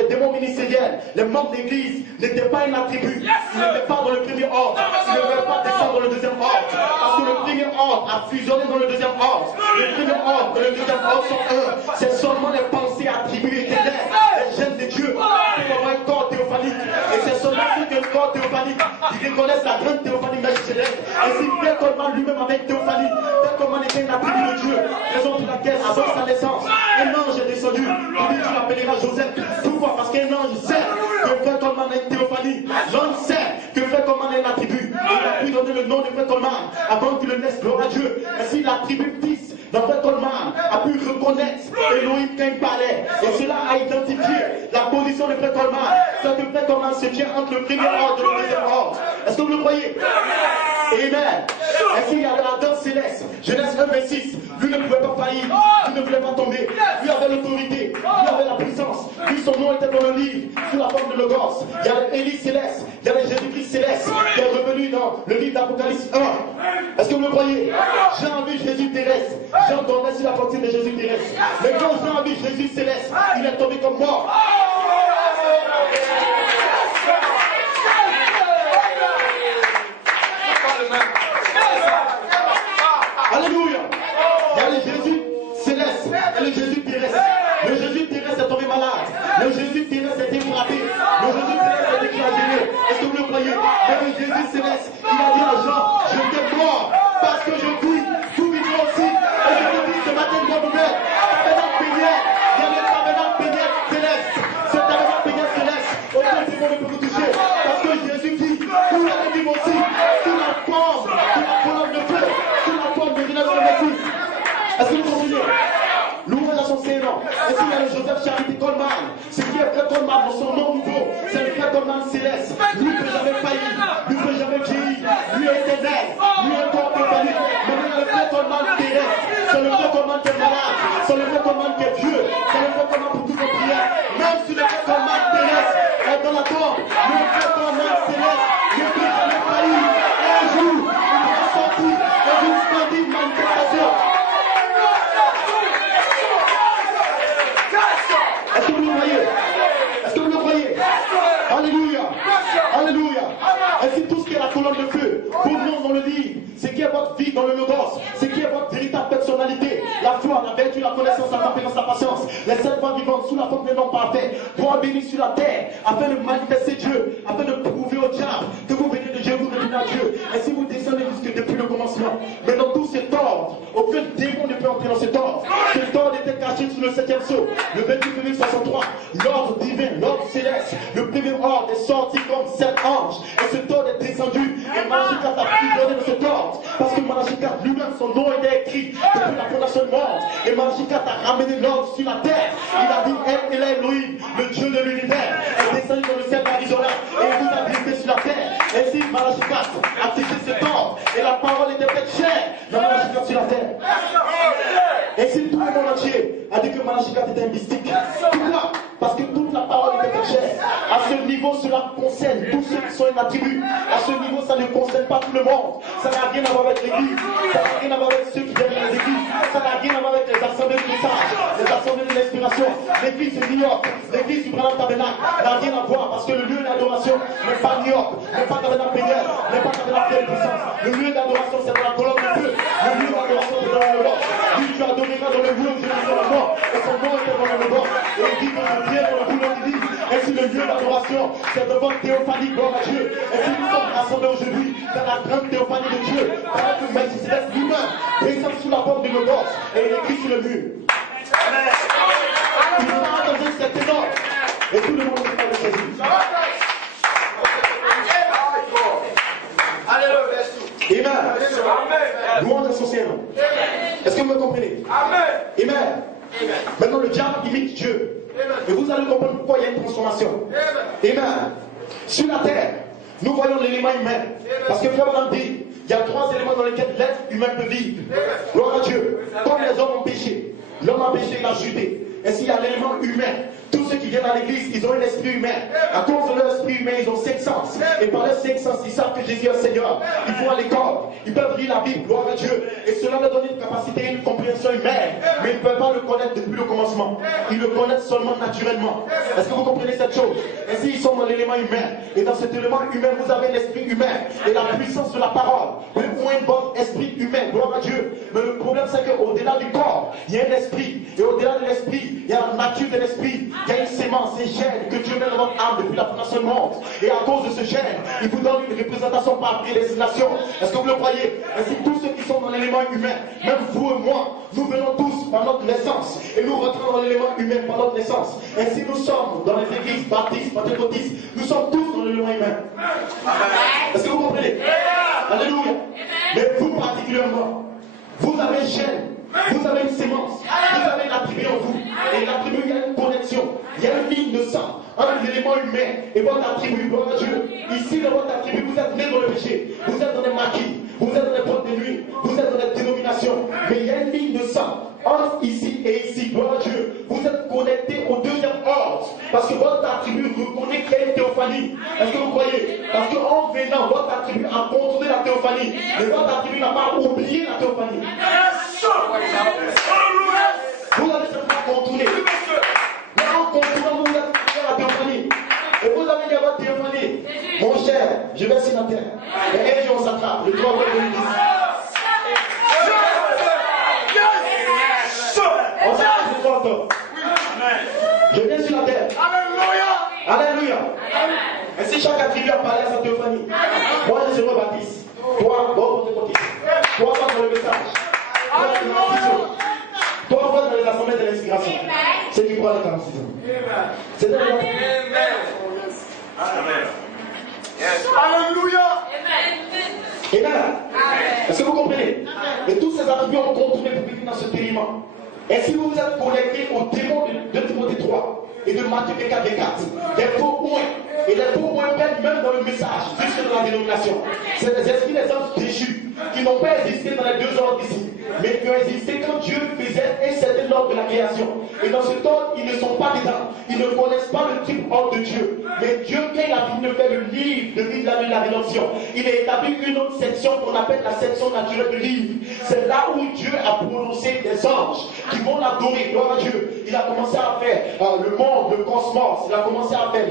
démons ministériels, les membres d'église n'étaient pas un attribut. Ils n'étaient pas dans le premier ordre. Ils ne pouvaient pas descendre dans le deuxième ordre. Parce que le premier ordre a fusionné dans le deuxième ordre. Le premier ordre et le deuxième ordre sont un. C'est seulement les pensées attribuées éternelles, les gènes de Dieu, pour avoir un corps théophanique. Et c'est seulement ceux qui ont un corps théophanique qui reconnaissent la grande théophanie Melchizedek. Et si Père Coleman lui-même avec théophanie, Père Coleman était un attribut de Dieu, raison pour laquelle, avant sa naissance, un ange est descendu. Il dit, tu l'appelleras Joseph. Pourquoi? Parce qu'un ange sait que Père Coleman a une théophanie. L'ange sait que Père Coleman est un attribut. Et il a pu donner le nom de Père Coleman avant qu'il le naisse. Gloire à Dieu. Ainsi, l'attribut fils dans Père Coleman a pu reconnaître Elohim quand il parlait. Et cela a identifié la position de Père Coleman. C'est que Père Coleman se tient entre le premier ordre et le deuxième ordre. Est-ce que vous le croyez? Amen. Ainsi, il y avait la danse céleste. Genèse 1, 26. Lui ne pouvait pas faillir. Lui ne voulait pas tomber. Lui avait l'autorité. Lui avait la puissance. Lui, son nom était dans le livre, sous la forme de Logos. Il y avait Élie céleste. Il y avait Jésus-Christ céleste, qui est revenu dans le livre d'Apocalypse 1. Est-ce que vous le croyez? Jean a vu Jésus terrestre. Jean dormait sur la poitrine de Jésus terrestre. Mais quand Jean a vu Jésus céleste, il est tombé comme mort. Alléluia. Il y a le Jésus céleste et le Jésus terrestre. Le Jésus terrestre est tombé malade. Le Jésus terrestre a été frappé. Le Jésus terrestre a été flagellé. Est-ce que vous le croyez? Mais le Jésus céleste, il a dit à Jean, je t'ai mort parce que je vis. Vous vivez aussi. Et je vous dis ce matin une bonne nouvelle. Tabernacle Péniel. Il y a le tabernacle Péniel céleste. Ce tabernacle Péniel céleste, aucun démon ne peut vous toucher. Parce que Jésus vit. Vous allez vivre aussi. Sous la forme de la colonne de feu. Sous la forme de Genèse 26. Est-ce que vous comprenez? Louange à son Seigneur. Et s'il y a le Joseph Charity Coleman, ce qui est Frère Coleman dans son nom nouveau, c'est le Frère Coleman céleste. Lui ne peut jamais faillir, lui ne peut jamais vieillir, lui est éternel, lui est encore théophanique. Mais il y a le Frère Coleman terrestre, c'est le Frère Coleman qui est malade, c'est le Frère Coleman qui est vieux, c'est le Frère Coleman pour toutes nos prières. Même si le Frère Coleman terrestre est dans la tombe, le Frère Coleman céleste ne peut jamais faillir. Un jour, il va sortir dans une splendide manifestation. Est-ce que vous le croyez? Est-ce que vous le croyez? Alléluia. Alléluia. Ainsi tout ce qui est la colonne de feu, vos noms dans le livre, ce qui est votre vie dans le logos, ce qui est votre véritable personnalité, la foi, la vertu, la connaissance, la tempérance, la patience, les 7 voies vivantes sous la forme des noms parfaits, pour bénir sur la terre, afin de manifester Dieu, afin de prouver au diable que vous venez de Dieu, vous venez à Dieu. Et si vous descendez jusque depuis le commencement, mais dans tout cet ordre, Aucun démon ne peut entrer dans cet ordre. Cet ordre était caché sous le 7e sceau. Le 28 février 63, l'ordre divin, l'ordre céleste, le premier ordre est sorti comme 7 anges. Et cet ordre est descendu. Et Malachias a prisonnier de cet ordre. Parce que Malachias lui-même, son nom était écrit depuis la fondation du monde. Et Malachias a ramené l'ordre sur la terre. Il a dit, elle est Elohim, le Dieu de l'univers, est descendu dans le ciel d'Arizona. Et il vous a dressé sur la terre. Et si Malachias a tissé cet ordre, et la parole était faite chère dans Malachias sur la terre. Et si tout le monde entier a dit que Malachias était un mystique, pourquoi? Parce que toute la parole était faite chère. À ce niveau, cela concerne tous ceux qui sont un attribut. À ce niveau, ça ne concerne pas tout le monde. Ça n'a rien à voir avec l'église. Ça n'a rien à voir avec ceux qui viennent dans les églises. Ça n'a rien à voir avec les assemblées de message, les assemblées de l'inspiration. L'église de New York, l'église du Branham Tabernacle n'a rien à voir parce que le lieu d'adoration n'est pas New York, n'est pas Tabernacle Péniel, n'est pas Tabernacle de puissance. Le lieu d'adoration, c'est dans la colonne de feu. Le lieu d'adoration, c'est dans le roche. Lui, tu adoreras dans le lieu où Jésus est mort. Et son nom était dans le bord. Et il dit que je viens dans le boulot du livre. Et si le lieu d'adoration, c'est devant théophanie, gloire à Dieu. Et si nous sommes rassemblés aujourd'hui dans la grande théophanie de Dieu, pendant que Melchizedek lui-même descend sous la porte de Logos et il écrit sur le mur. Il parle dans un certain ordre. Et tout le monde se parle de Jésus. Amen. Louange à son Seigneur. Est-ce que vous me comprenez? Amen. Maintenant, le diable imite Dieu. Et vous allez comprendre pourquoi il y a une transformation. Amen. Sur la terre, nous voyons l'élément humain. Parce que Frère Branham dit, il y a 3 éléments dans lesquels l'être humain peut vivre. Gloire à Dieu. Comme les hommes ont péché, l'homme a péché, il a chuté. Et s'il y a l'élément humain, tous ceux qui viennent à l'église, ils ont un esprit humain. À cause de leur esprit humain, ils ont 5 sens. Et par leurs 5 sens, ils savent que Jésus est Seigneur. Ils vont à l'école, ils peuvent lire la Bible, gloire à Dieu. Et cela leur donne une capacité et une compréhension humaine. Mais ils ne peuvent pas le connaître depuis le commencement. Ils le connaissent seulement naturellement. Est-ce que vous comprenez cette chose? Et s'ils sont dans l'élément humain, et dans cet élément humain, vous avez l'esprit humain et la puissance de la parole. Vous pouvez un bon esprit humain, gloire à Dieu. Mais le problème, c'est qu'au-delà du corps, il y a un esprit. Et au-delà de l'esprit, il y a la nature de l'esprit. Il y a une sémence, un gène que Dieu met dans votre âme depuis la fondation du monde. Et à cause de ce gène, il vous donne une représentation par prédestination. Est-ce que vous le croyez? Ainsi, tous ceux qui sont dans l'élément humain, même vous et moi, nous venons tous par notre naissance. Et nous rentrons dans l'élément humain par notre naissance. Ainsi, nous sommes dans les églises baptistes, pentecôtistes, nous sommes tous dans l'élément humain. Est-ce que vous comprenez? Alléluia. Mais vous particulièrement, vous avez un gène. Vous avez une sémence, vous avez l'attribut en vous. Et l'attribut, il y a une connexion, il y a une ligne de sang entre l'élément humain et votre attribut, gloire à Dieu. Ici, dans votre attribut, vous êtes né dans le péché, vous êtes dans les maquis, vous êtes dans les portes de nuit, vous êtes dans les dénominations. Mais il y a une ligne de sang entre ici et ici, gloire à Dieu. Vous êtes connecté au 2e ordre. Parce que votre attribut reconnaît qu'il y a une théophanie. Est-ce que vous croyez? Parce qu'en venant, votre attribut a contourné la théophanie. Mais votre attribut n'a pas oublié la théophanie. Vous avez simplement contourné. Mais en contournant, vous avez contourné la théophanie. Et vous avez dit à votre théophanie, mon cher, je vais sur la terre. Et un jour on s'attrape, le 3 de l'église. On s'attrape le 3 octobre. Je viens sur la terre. Alléluia. Et si chaque attribut a parlé à sa théophanie, moi je serai baptiste. Toi, bon pentecôtiste. Toi, va dans le message. Toi, va dans les assemblées de l'inspiration. C'est qui croit les 46 ans. C'est un Amen. Alléluia. Amen. Est-ce que vous comprenez? Et tous ces attributs ont contourné pour vivre dans ce élément. Et si vous vous êtes connecté au démon de Timothée 3 et de Matthieu 4, des faux points, et les faux points prennent même dans le message, jusque dans la dénomination. C'est des esprits des hommes déchus qui n'ont pas existé dans les 2 ordres ici, mais qui ont existé quand Dieu faisait un certain ordre de la création. Et dans cet ordre, ils ne sont pas dedans. Ils ne connaissent pas le triple ordre de Dieu. Mais Dieu, quand il a fini de faire le livre de vie de la rédemption, il a établi une autre section qu'on appelle la section naturelle du livre. C'est là où Dieu a prononcé des anges qui vont l'adorer, gloire à Dieu. Il a commencé à faire le monde, le cosmos, il a commencé à faire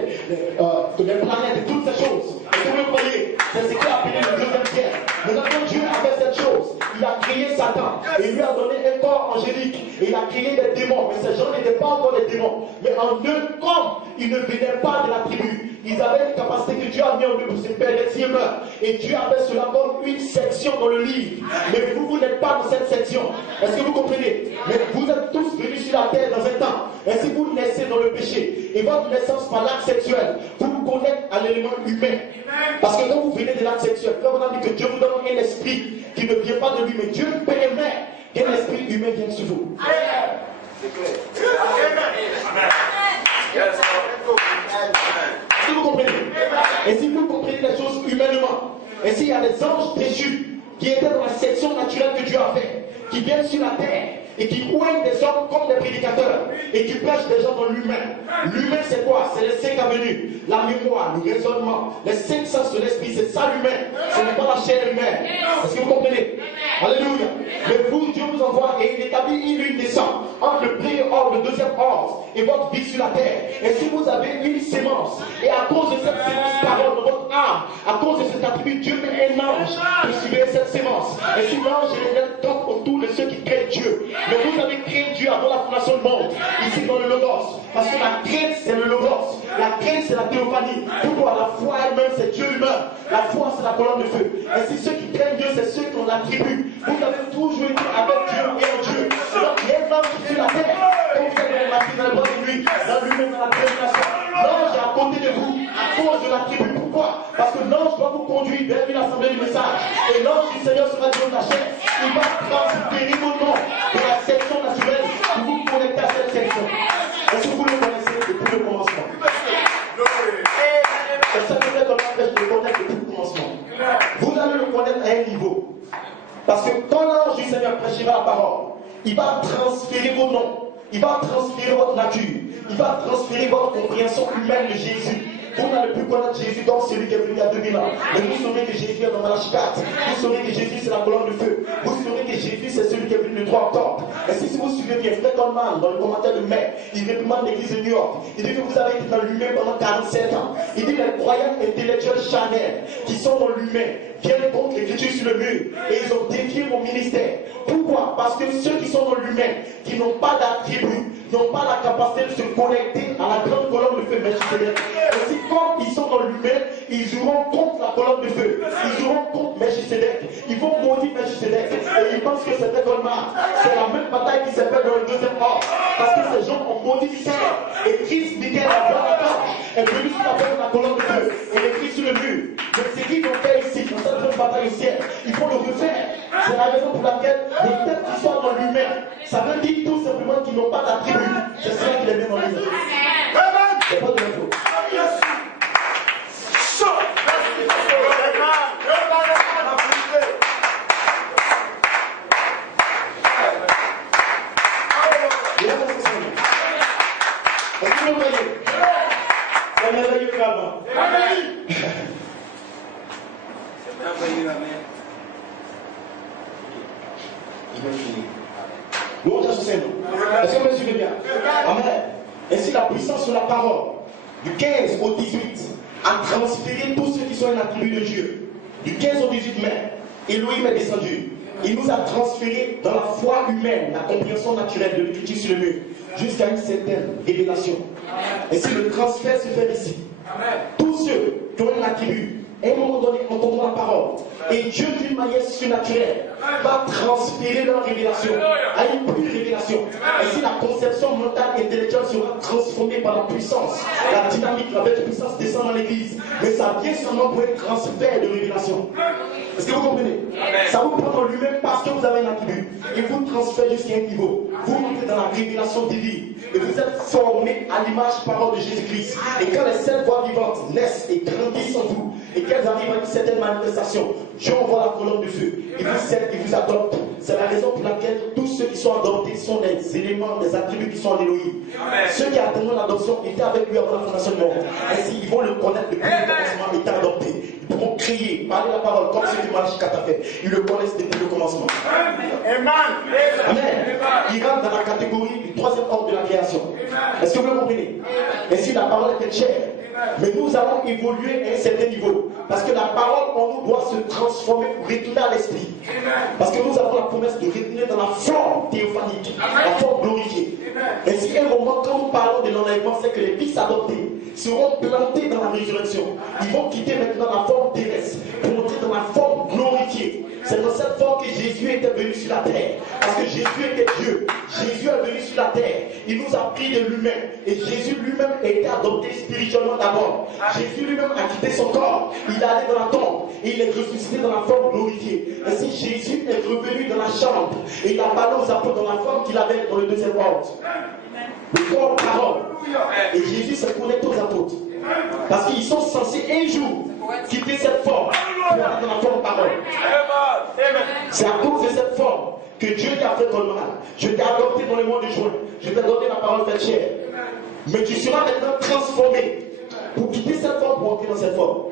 les planètes et toutes ces choses. Et vous le croyez, c'est ce qu'il a appelé le 2e ciel. Maintenant, quand Dieu a fait cette chose, il a créé Satan et il lui a donné un corps angélique. Et il a créé des démons. Mais ces gens n'étaient pas encore des démons. Mais en eux, comme ils ne venaient pas de la tribu, ils avaient une capacité que Dieu a mis en eux pour se perdre s'ils meurent. Et Dieu avait cela comme une section dans le livre. Mais vous n'êtes pas dans cette section. Est-ce que vous comprenez? Mais vous êtes tous venus sur la terre dans un temps. Et si vous naissez dans le péché, et votre naissance par l'acte sexuel, vous vous connectez à l'élément humain. Parce que quand vous venez de l'acte sexuel, quand on a dit que Dieu vous donne un esprit qui ne vient pas de lui, mais Dieu permet qu'un esprit humain vienne sur vous. Est-ce que vous comprenez? Et si vous comprenez les choses humainement, et s'il y a des anges déchus qui étaient dans la section naturelle que Dieu a fait, qui viennent sur la terre et qui poignent des hommes comme des prédicateurs et qui prêchent des gens dans l'humain. L'humain c'est quoi? C'est les 5 avenues, la mémoire, le raisonnement, les 5 sens de l'esprit, c'est ça l'humain. Ce n'est pas la chair humaine. Est-ce que vous comprenez? Alléluia. Mais vous, Dieu vous envoie et il établit une descente entre le premier ordre, le deuxième ordre et votre vie sur la terre. Et si vous avez une sémence, et à cause de cette sémence parole de votre âme, à cause de cet attribut, Dieu met un ange pour suivre cette sémence. Et si l'ange est top autour de ceux qui craignent Dieu. Mais vous avez craint Dieu avant la fondation du monde, ici dans le Logos. Parce que la crainte c'est le Logos, la crainte c'est la théophanie. Pourquoi? La foi elle-même c'est Dieu humain, la foi c'est la colonne de feu. Et si ceux qui craignent Dieu c'est ceux qui ont l'attribut. Vous avez toujours été avec Dieu et en Dieu. Donc il y a un ange sur la terre. Quand vous avez remarqué dans le bas de nuit, dans l'humain, dans la prédication, l'ange est à côté de vous à cause de l'attribut. Pourquoi? Parce que l'ange doit vous conduire vers une assemblée du message. Et l'ange du Seigneur sera Dieu de la chair. Il va transférer vos noms de la section naturelle pour vous connecter à cette section. Est-ce que vous le connaissez depuis le commencement? C'est ça que vous êtes en train de connaître depuis le commencement. Vous allez le connaître à un niveau. Parce que quand l'ange du Seigneur prêchera la parole, il va transférer vos noms, il va transférer votre nature, il va transférer votre compréhension humaine de Jésus. Vous n'allez plus connaître Jésus comme celui qui est venu il y a 2000 ans. Mais vous saurez que Jésus est dans Malachie 4. Vous saurez que Jésus c'est la colonne de feu. Vous saurez que Jésus c'est celui qui est venu le 3 octobre. Et si vous suivez bien, Fred Coleman, dans le commentaire de mai, il réprimande l'église de New York. Il dit que vous avez été dans l'humain pendant 47 ans. Il dit que les croyants intellectuels charnels qui sont dans l'humain viennent contre l'écriture sur le mur. Et ils ont défié mon ministère. Pourquoi? Parce que ceux qui sont dans l'humain, qui n'ont pas d'attribut, n'ont pas la capacité de se connecter à la grande colonne de feu Melchizedek. Et si comme ils sont dans l'humain, ils joueront contre la colonne de feu, ils joueront contre Melchizedek, ils vont maudire Melchizedek. Et ils pensent que c'était Colmar. C'est la même bataille qui s'est faite dans le deuxième ordre. Parce que ces gens ont maudit Michael. Et Christ, Michael, la voix est venu sur la base de la colonne de feu. Et écrit sur le mur. Mais c'est qu'ils ont fait ici, dans cette grande bataille au ciel. Il faut le refaire. C'est la raison pour laquelle le fait qu'ils soient dans l'humain, ça veut dire tout simplement qu'ils n'ont pas d'attribut. C'est cela qui les met dans l'humain. C'est pas de l'info. Est-ce que vous voyez? C'est merveilleux vraiment. Il va finir. Louange à son Seigneur. Est-ce que vous me suivez bien? Amen. Ainsi, la puissance sur la parole, du 15 au 18, a transféré tous ceux qui sont un attribut de Dieu. Du 15 au 18 mai, Elohim est descendu. Il nous a transféré dans la foi humaine, la compréhension naturelle de l'écriture sur le mur, jusqu'à une certaine révélation. Ainsi, le transfert se fait ici. Tous ceux qui ont un attribut, à un moment donné, entendront la parole. Et Dieu, d'une manière surnaturelle, va transférer leur révélation à une pure révélation. Et si la conception mentale et intellectuelle sera transformée par la puissance, la dynamique, la belle puissance descend dans l'église. Mais ça vient seulement pour un transfert de révélation. Est-ce que vous comprenez? Ça vous prend dans lui-même parce que vous avez un attribut. Il vous transfère jusqu'à un niveau. Vous entrez dans la révélation divine. Et vous êtes formés à l'image parole de Jésus-Christ. Et quand les 7 voix vivantes naissent et grandissent en vous, et qu'elles arrivent à une certaine manifestation, Dieu envoie la colonne de feu. Il vous cède, il vous adopte. C'est la raison pour laquelle tous ceux qui sont adoptés sont des éléments, des attributs qui sont en Élohim. Ceux qui attendent l'adoption étaient avec lui avant la fondation du monde. Ainsi, ils vont le connaître depuis le commencement, étant adoptés. Ils pourront crier, parler la parole comme ce que Malachie 4 a fait. Ils le connaissent depuis le commencement. Amen. Il rentre dans la catégorie du 3e ordre de la création. Est-ce que vous le comprenez? Ainsi, la parole était chère. Mais nous allons évoluer à un certain niveau. Parce que la parole en nous doit se transformer pour retourner à l'esprit. Parce que nous avons la promesse de retourner dans la forme théophanique, la forme glorifiée. Ainsi, un moment, quand nous parlons de l'enlèvement, c'est que les fils adoptés seront plantés dans la résurrection. Ils vont quitter maintenant la forme terrestre pour entrer dans la forme glorifiée. C'est dans cette forme que Jésus était venu sur la terre. Parce que Jésus était Dieu. Jésus est venu sur la terre. Il nous a pris de lui-même. Et Jésus lui-même a été adopté spirituellement d'abord. Jésus lui-même a quitté son corps. Il est allé dans la tombe. Et il est ressuscité dans la forme glorifiée. Ainsi, Jésus est revenu dans la chambre. Et il a parlé aux apôtres dans la forme qu'il avait dans le deuxième ordre. Le corps parole. Et Jésus s'est connecté aux apôtres. Parce qu'ils sont censés un jour quitter cette forme pour aller dans la forme parole. C'est à cause de cette forme que Dieu t'a fait ton mal. Je t'ai adopté dans le mois de juin. Je t'ai donné la parole faite chair. Mais tu seras maintenant transformé pour quitter cette forme pour entrer dans cette forme.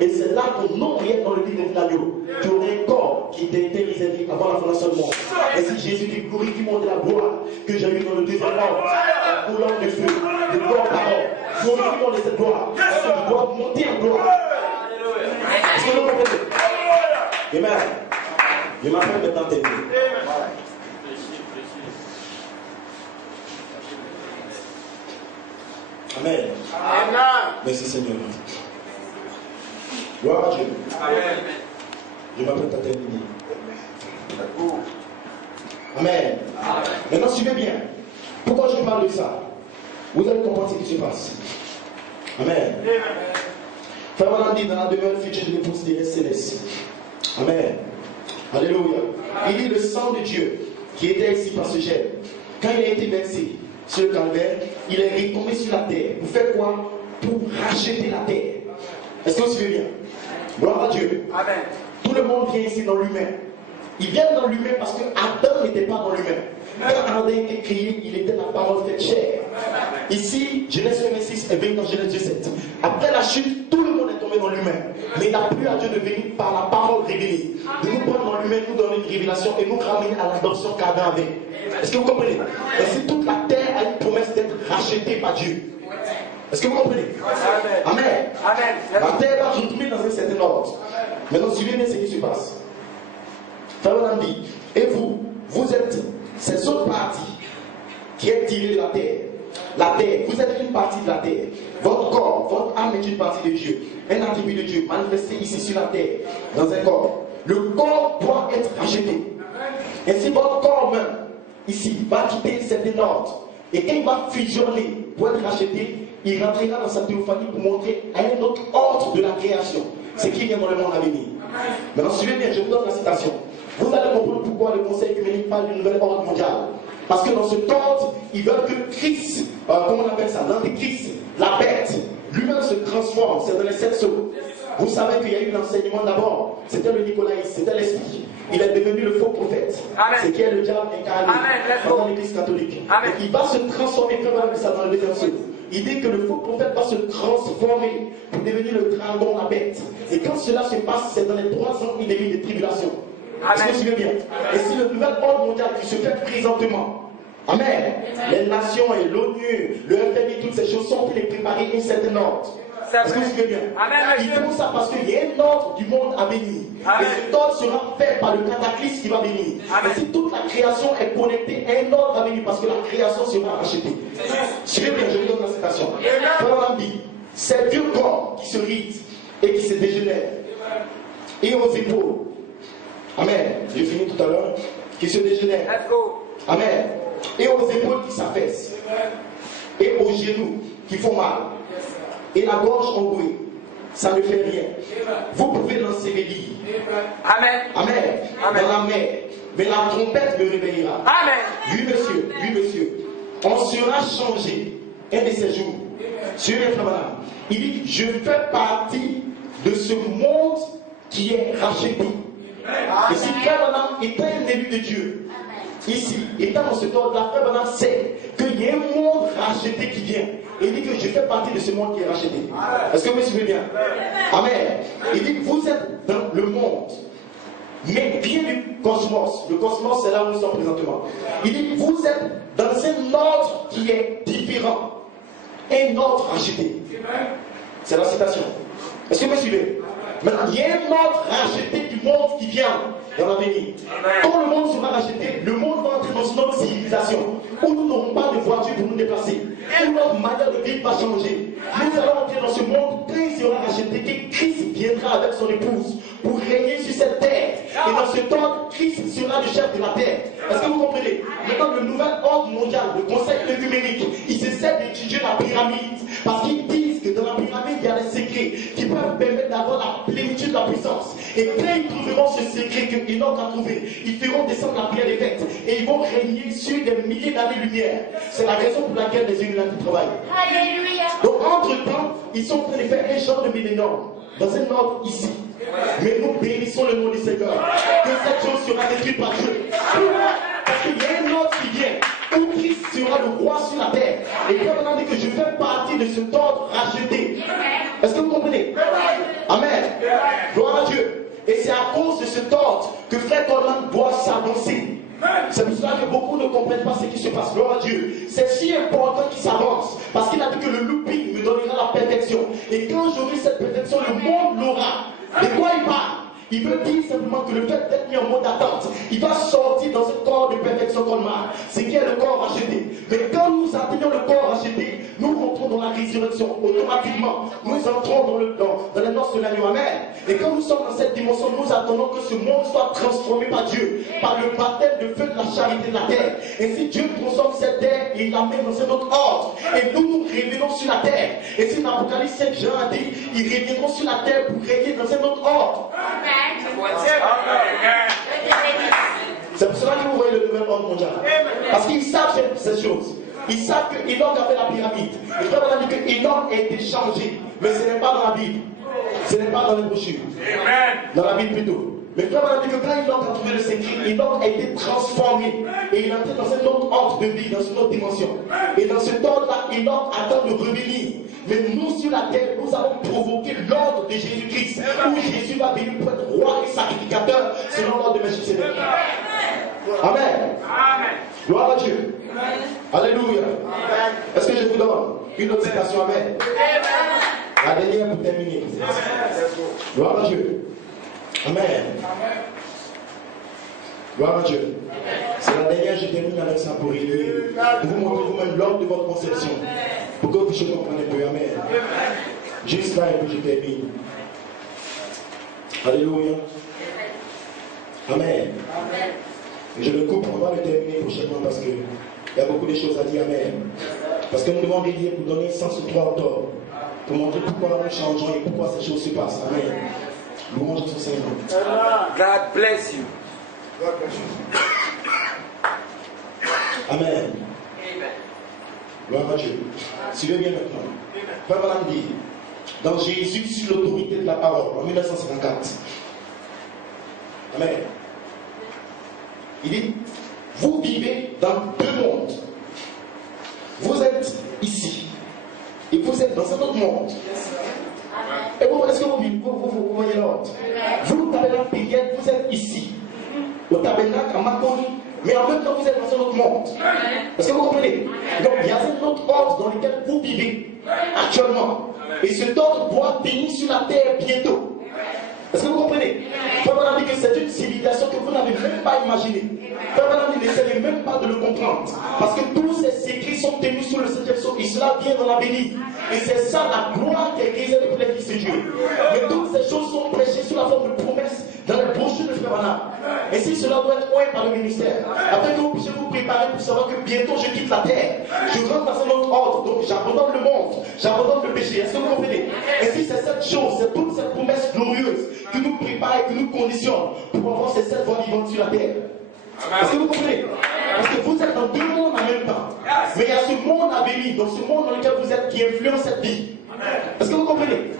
Et c'est là qu'on nom rien dans le livre de l'agneau. Tu auras un corps qui t'a été réservé avant la fondation du monde. Et si Jésus dit glorifie-moi de la gloire que j'ai eu dans le deuxième ordre, en coulant de feu, de gloire parole, glorifie-moi de cette gloire. Parce que tu dois monter en gloire. Est-ce que vous comprenez? Amen. Je m'appelle maintenant terminé. Amen. Amen. Merci Seigneur. Gloire à Dieu. Amen. Je m'appelle terminé. Amen. Amen. Maintenant suivez bien. Pourquoi je parle de ça? Vous allez comprendre ce qui se passe. Amen. Frère Madame dit dans la demeure future de l'épouse des célestes. Amen. Alléluia. Il dit le sang de Dieu qui était ici par ce gel. Quand il a été versé sur le calvaire, il est retombé sur la terre. Pour faire quoi? Pour racheter la terre. Est-ce que vous suivez bien? Gloire à Dieu. Amen. Tout le monde vient ici dans l'humain. Ils viennent dans l'humain parce que Adam n'était pas dans l'humain. Quand Adam a été créé, il était la parole faite chair. Ici, Genèse 26 est venu dans Genèse 7. Après la chute, tout le monde est tombé dans l'humain. Mais il a plu à Dieu de venir par la parole révélée. De nous prendre dans l'humain, nous donner une révélation et nous ramener à l'adoption qu'Adam avait. Est-ce que vous comprenez? Et si toute la terre a une promesse d'être rachetée par Dieu. Est-ce que vous comprenez? Amen. Amen. La terre va retourner dans un certain ordre. Maintenant, suivez bien ce qui se passe. Frère Madame dit, et vous êtes ces autres parties qui est tirée de la terre. La terre, vous êtes une partie de la terre. Votre corps, votre âme est une partie de Dieu. Un attribut de Dieu manifesté ici sur la terre, dans un corps. Le corps doit être racheté. Et si votre corps même, ici, va quitter cet ordre, et quand il va fusionner pour être racheté, il rentrera dans sa théophanie pour montrer à un autre ordre de la création. Ce qui vient dans le monde à venir. Maintenant, suivez bien, je vous donne la citation. Vous allez comprendre pourquoi le Conseil œcuménique parle du nouvel ordre mondial. Parce que dans ce ordre, ils veulent que Christ, comment on appelle ça, l'antéchrist, la bête, lui-même se transforme. C'est dans les 7 sceaux. Vous savez qu'il y a eu l'enseignement d'abord. C'était le Nicolaïsme, c'était l'esprit. Il est devenu le faux prophète. C'est qui est le diable incarné dans l'église catholique. Amen. Et il va se transformer, comme ça dans le deuxième sceau. Il dit que le faux prophète va se transformer pour devenir le dragon, la bête. Et quand cela se passe, c'est dans les 3 ans et demi de tribulation. Est-ce que vous suivez bien? Et si le nouvel ordre mondial qui se fait présentement, amen, les nations et l'ONU, le FMI, toutes ces choses sont pour les préparer un certain ordre. Est-ce que vous suivez bien? Ils font ça parce qu'il y a un ordre du monde à venir. Et cet ordre sera fait par le cataclysme qui va venir. Et si toute la création est connectée à un ordre à venir, parce que la création sera rachetée. Suivez bien, je vous donne la citation. Paul dit, c'est vieux corps qui se ride et qui se dégénère. Et aux épaules. Amen. J'ai fini tout à l'heure. Qui se dégénère. Amen. Et aux épaules qui s'affaissent. Et aux genoux qui font mal. Et la gorge engouée. Ça ne fait rien. Vous pouvez l'ensevelir. Amen. Amen. Dans la mer. Mais la trompette me réveillera. Amen. Oui, monsieur. Oui, monsieur. On sera changé un de ces jours. Sur les frères, madame. Il dit, je fais partie de ce monde qui est racheté. Et si Frère Branham est un élu de Dieu, ici, étant dans ce ordre-là, Frère Branham sait qu'il y a un monde racheté qui vient. Et il dit que je fais partie de ce monde qui est racheté. Est-ce que vous me suivez bien? Amen. Il dit que vous êtes dans le monde, mais bien du cosmos. Le cosmos, c'est là où nous sommes présentement. Il dit que vous êtes dans un ordre qui est différent. un ordre racheté. C'est la citation. Est-ce que vous me suivez? Maintenant, il y a un ordre racheté du monde qui vient dans l'avenir. Quand le monde sera racheté, le monde va entrer dans une autre civilisation où nous n'aurons pas de voiture pour nous déplacer, où notre manière de vivre va changer. Nous allons entrer dans ce monde quand il sera racheté, que Christ viendra avec son épouse pour régner sur cette terre. Et dans ce temps, Christ sera le chef de la terre. Est-ce que vous comprenez? Maintenant, le nouvel ordre mondial, le conseil œcuménique, il essaie d'étudier la pyramide parce qu'ils disent que dans la pyramide, il y a des secrets qui peuvent permettre d'avoir la plénitude de la puissance. Et quand ils trouveront ce secret que Enoch a trouvé, ils feront descendre la pierre des fêtes et ils vont régner sur des milliers d'années-lumière. C'est la raison pour laquelle les Illuminati travaillent. Alléluia. Donc, entre-temps, ils sont en train de faire un genre de millénaire dans un ordre ici. Mais nous bénissons le nom du Seigneur. Que cette chose sera détruite par Dieu. Parce qu'il y a un ordre qui vient où Christ sera le roi sur la terre. Et Pierre m'a dit que je fais partie de cet ordre racheté. Est-ce que vous comprenez? Amen. Gloire à Dieu. Et c'est à cause de cet ordre que Frère Coleman doit s'avancer. C'est pour cela que beaucoup ne comprennent pas ce qui se passe. Gloire à Dieu. C'est si important qu'il s'avance. Parce qu'il a dit que le looping me donnera la perfection. Et quand j'aurai cette perfection, le monde l'aura. De quoi il parle? Il veut dire simplement que le fait d'être mis en mode d'attente, il va sortir dans ce corps de perfection qu'on a, ce qui est le corps racheté. Mais quand nous atteignons le corps racheté, nous rentrons dans la résurrection. Automatiquement, nous entrons dans les noces de l'agneau. Amen. Et quand nous sommes dans cette dimension, nous attendons que ce monde soit transformé par Dieu, par le baptême de feu de la charité de la terre. Et si Dieu transforme cette terre, il l'amène dans un autre ordre. Et nous nous révélons sur la terre. Et si l'Apocalypse 7, Jean a dit, ils reviendront sur la terre pour régner dans un autre ordre. C'est pour cela que vous voyez le nouvel ordre mondial. Parce qu'ils savent ces choses. Ils savent que Enoch a fait la pyramide. Et quand on a dit que Enoch a été changé, mais ce n'est pas dans la Bible. Ce n'est pas dans les brochures. Dans la Bible plutôt. Mais quand on a dit que quand Enoch a trouvé le secret, Enoch a été transformé. Et il est entré dans un autre ordre de vie, dans une autre dimension. Et dans cet ordre-là, Enoch attend de revenir. Mais nous, sur la terre, nous allons provoquer l'ordre de Jésus-Christ, où Jésus va venir pour être roi et sacrificateur, selon l'ordre de Melchisédek. Amen. Gloire à Dieu. Alléluia. Est-ce que je vous donne une autre citation? Amen. La dernière pour terminer. Gloire à Dieu. Amen. Gloire à Dieu. C'est la dernière, je termine avec ça pour vous montrer vous-même l'ordre de votre conception. Pour que vous puissiez comprendre un peu. Amen. Juste là et puis je termine. Alléluia. Amen. Je le coupe, on va le terminer prochainement parce qu'il y a beaucoup de choses à dire. Amen. Parce que nous devons dédier pour donner sens aux 3 octobre. Pour montrer pourquoi nous changeons et pourquoi ces choses se passent. Amen. Louange à son Seigneur. God bless you. Amen. Gloire à Dieu. Suivez bien maintenant. Frère Madame dit, dans Jésus sur l'autorité de la parole, en 1954. Amen. Il dit, vous vivez dans 2 mondes. Vous êtes ici. Et vous êtes dans un autre monde. Et vous, est-ce que vous voyez l'ordre? Vous, tabernacle Périette, vous êtes ici. Au tabernacle à Maconi. Mais en même temps, vous êtes dans un autre monde. Est-ce que vous comprenez? Donc, il y a un autre ordre dans lequel vous vivez actuellement. Et cet ordre doit venir sur la terre bientôt. Est-ce que vous comprenez? Frère Madame dit que c'est une civilisation que vous n'avez même pas imaginée. Frère Madame dit n'essayez même pas de le comprendre. Parce que tous ces secrets sont tenus sous le 7e sceau et cela vient dans l'avenir. Et c'est ça la gloire qui est réservée pour les fils de Dieu. Mais toutes ces choses sont prêchées sous la forme de promesses dans les brochures de Frère Madame. Et si cela doit être oint par le ministère, après que vous puissiez vous préparer pour savoir que bientôt je quitte la terre, je rentre dans un autre ordre, donc j'abandonne le monde, j'abandonne le péché. Est-ce que vous comprenez? Et si c'est cette chose, c'est toute cette promesse glorieuse qui nous prépare et qui nous conditionne pour avoir ces 7 voies vivantes sur la terre. Est-ce que vous comprenez? Parce que vous êtes dans 2 mondes en même temps. Mais il y a ce monde à venir, dans ce monde dans lequel vous êtes, qui influence cette vie. Est-ce que vous comprenez?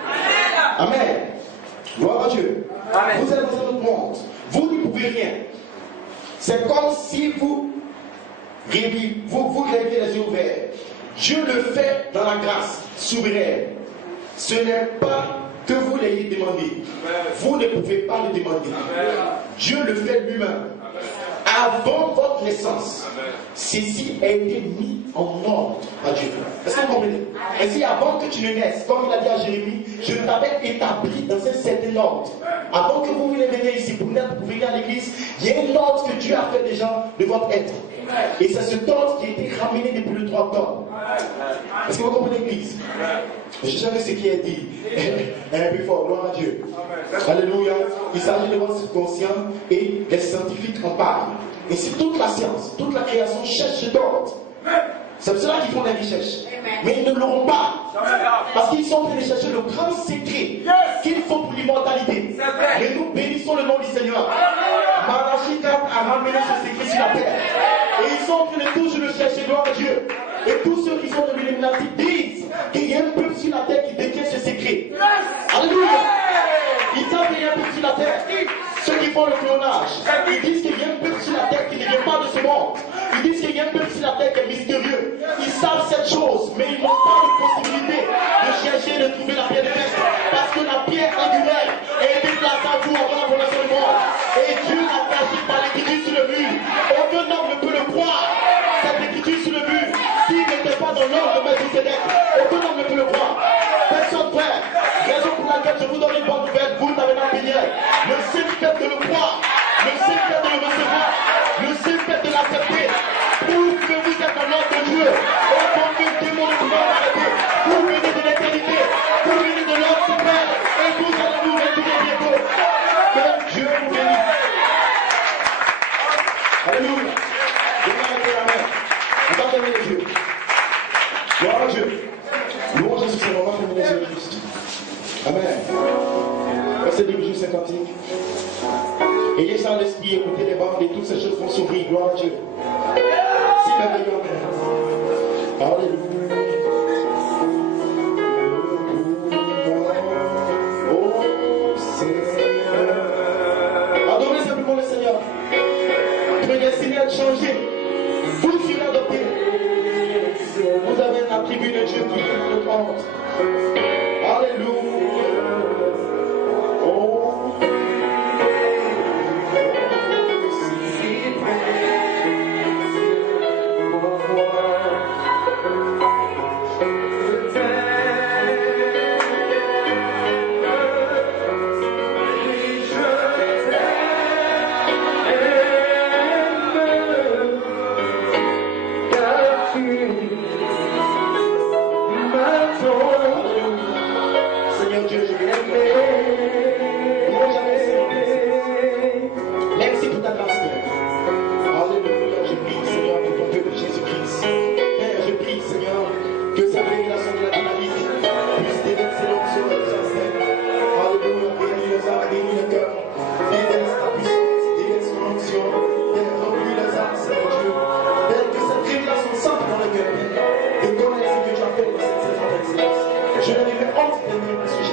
Amen. Gloire à Dieu. Amen. Vous êtes dans un autre monde. Vous ne pouvez rien. C'est comme si vous rêviez les yeux ouverts. Dieu le fait dans la grâce souveraine. Ce n'est pas que vous l'ayez demandé. Vous ne pouvez pas le demander. Dieu le fait lui-même. avant votre naissance, ceci a été mis en ordre par Dieu. Est-ce que vous comprenez? Ainsi, avant que tu ne naisses, comme il a dit à Jérémie, je t'avais établi dans un certain ordre. Avant que vous veniez ici pour naître, pour venir à l'église, il y a un ordre que Dieu a fait déjà de votre être. Et c'est cet ordre qui a été ramené depuis le 3 octobre. Est-ce que vous comprenez l'église? Je savais ce qui est dit. Un peu fort, gloire à Dieu. Alléluia. Il s'agit de votre subconscient et les scientifiques en parlent. Et si toute la science, toute la création cherche cet ordre, c'est pour cela qu'ils font des recherches. Mais ils ne l'auront pas. Parce qu'ils sont en train de chercher le grand secret qu'il faut pour l'immortalité. Mais nous bénissons le nom du Seigneur. Malachie 4 a ramené ce secret sur la terre. Et ils sont en train de toujours le chercher, gloire à Dieu. Et tous ceux qui sont de l'Illuminati disent qu'il y a un peuple sur la terre qui détient ce secret. Alléluia. Ils savent qu'il y a un peuple sur la terre. Ceux qui font le clonage, ils disent qu'il y a un peuple sur la terre qui ne vient pas de ce monde. Ils disent qu'il y a un peuple sur la terre qui est mystérieux. Ils savent cette chose, mais ils n'ont pas de possibilité de chercher de trouver la pierre de test. Parce que la pierre angulaire a été placée en vous avant la fondation du monde. Et Dieu l'a caché par l'écriture sur le mur. Aucun homme ne peut le croire. Cette écriture sur le mur, s'il n'était pas dans l'ordre de Melchizedek, aucun homme ne peut le croire. Personne frère. Raison pour laquelle je vous donne une bonne nouvelle, vous n'avez pas payé. Le seul fait de le croire, le seul fait de le recevoir, le seul fait de l'accepter, prouve que vous êtes un homme de Dieu. Aucun démon ne peut arrêter. Vous venez de l'éternité, vous venez de l'ordre suprême, et vous allez vous retrouver bientôt. Que Dieu vous bénisse. Alléluia. Amen. On va fermer les yeux. Gloire à Dieu. Louange à Jésus, on va fermer les yeux juste. Amen. Verset 2, 51. Ayez ça en l'esprit, écoutez les bandes et toutes ces choses vont s'ouvrir. Gloire à Dieu. Si merveilleux. Alléluia. Oh Seigneur. Adorez simplement le Seigneur. Prédestiné à changer. Vous serez adopté. Vous avez un attribut de Dieu qui est notre ordre. Alléluia. Merci pour ta grâce, Père. Alléluia, je prie, Seigneur, pour ton peuple Jésus-Christ. Père, je prie, Seigneur, que cette révélation de la dynamique puisse déverser l'onction de nos ancêtres. Alléluia, bénis les âmes, bénis le cœur. Déverse ta puissance, déverse ton onction. Père, remplis les âmes, Seigneur Dieu. Père, que cette révélation sorte dans le cœur, Père, de connaître ce que tu as fait dans cette saison d'excellence. Je ne l'ai fait honte, Père, parce que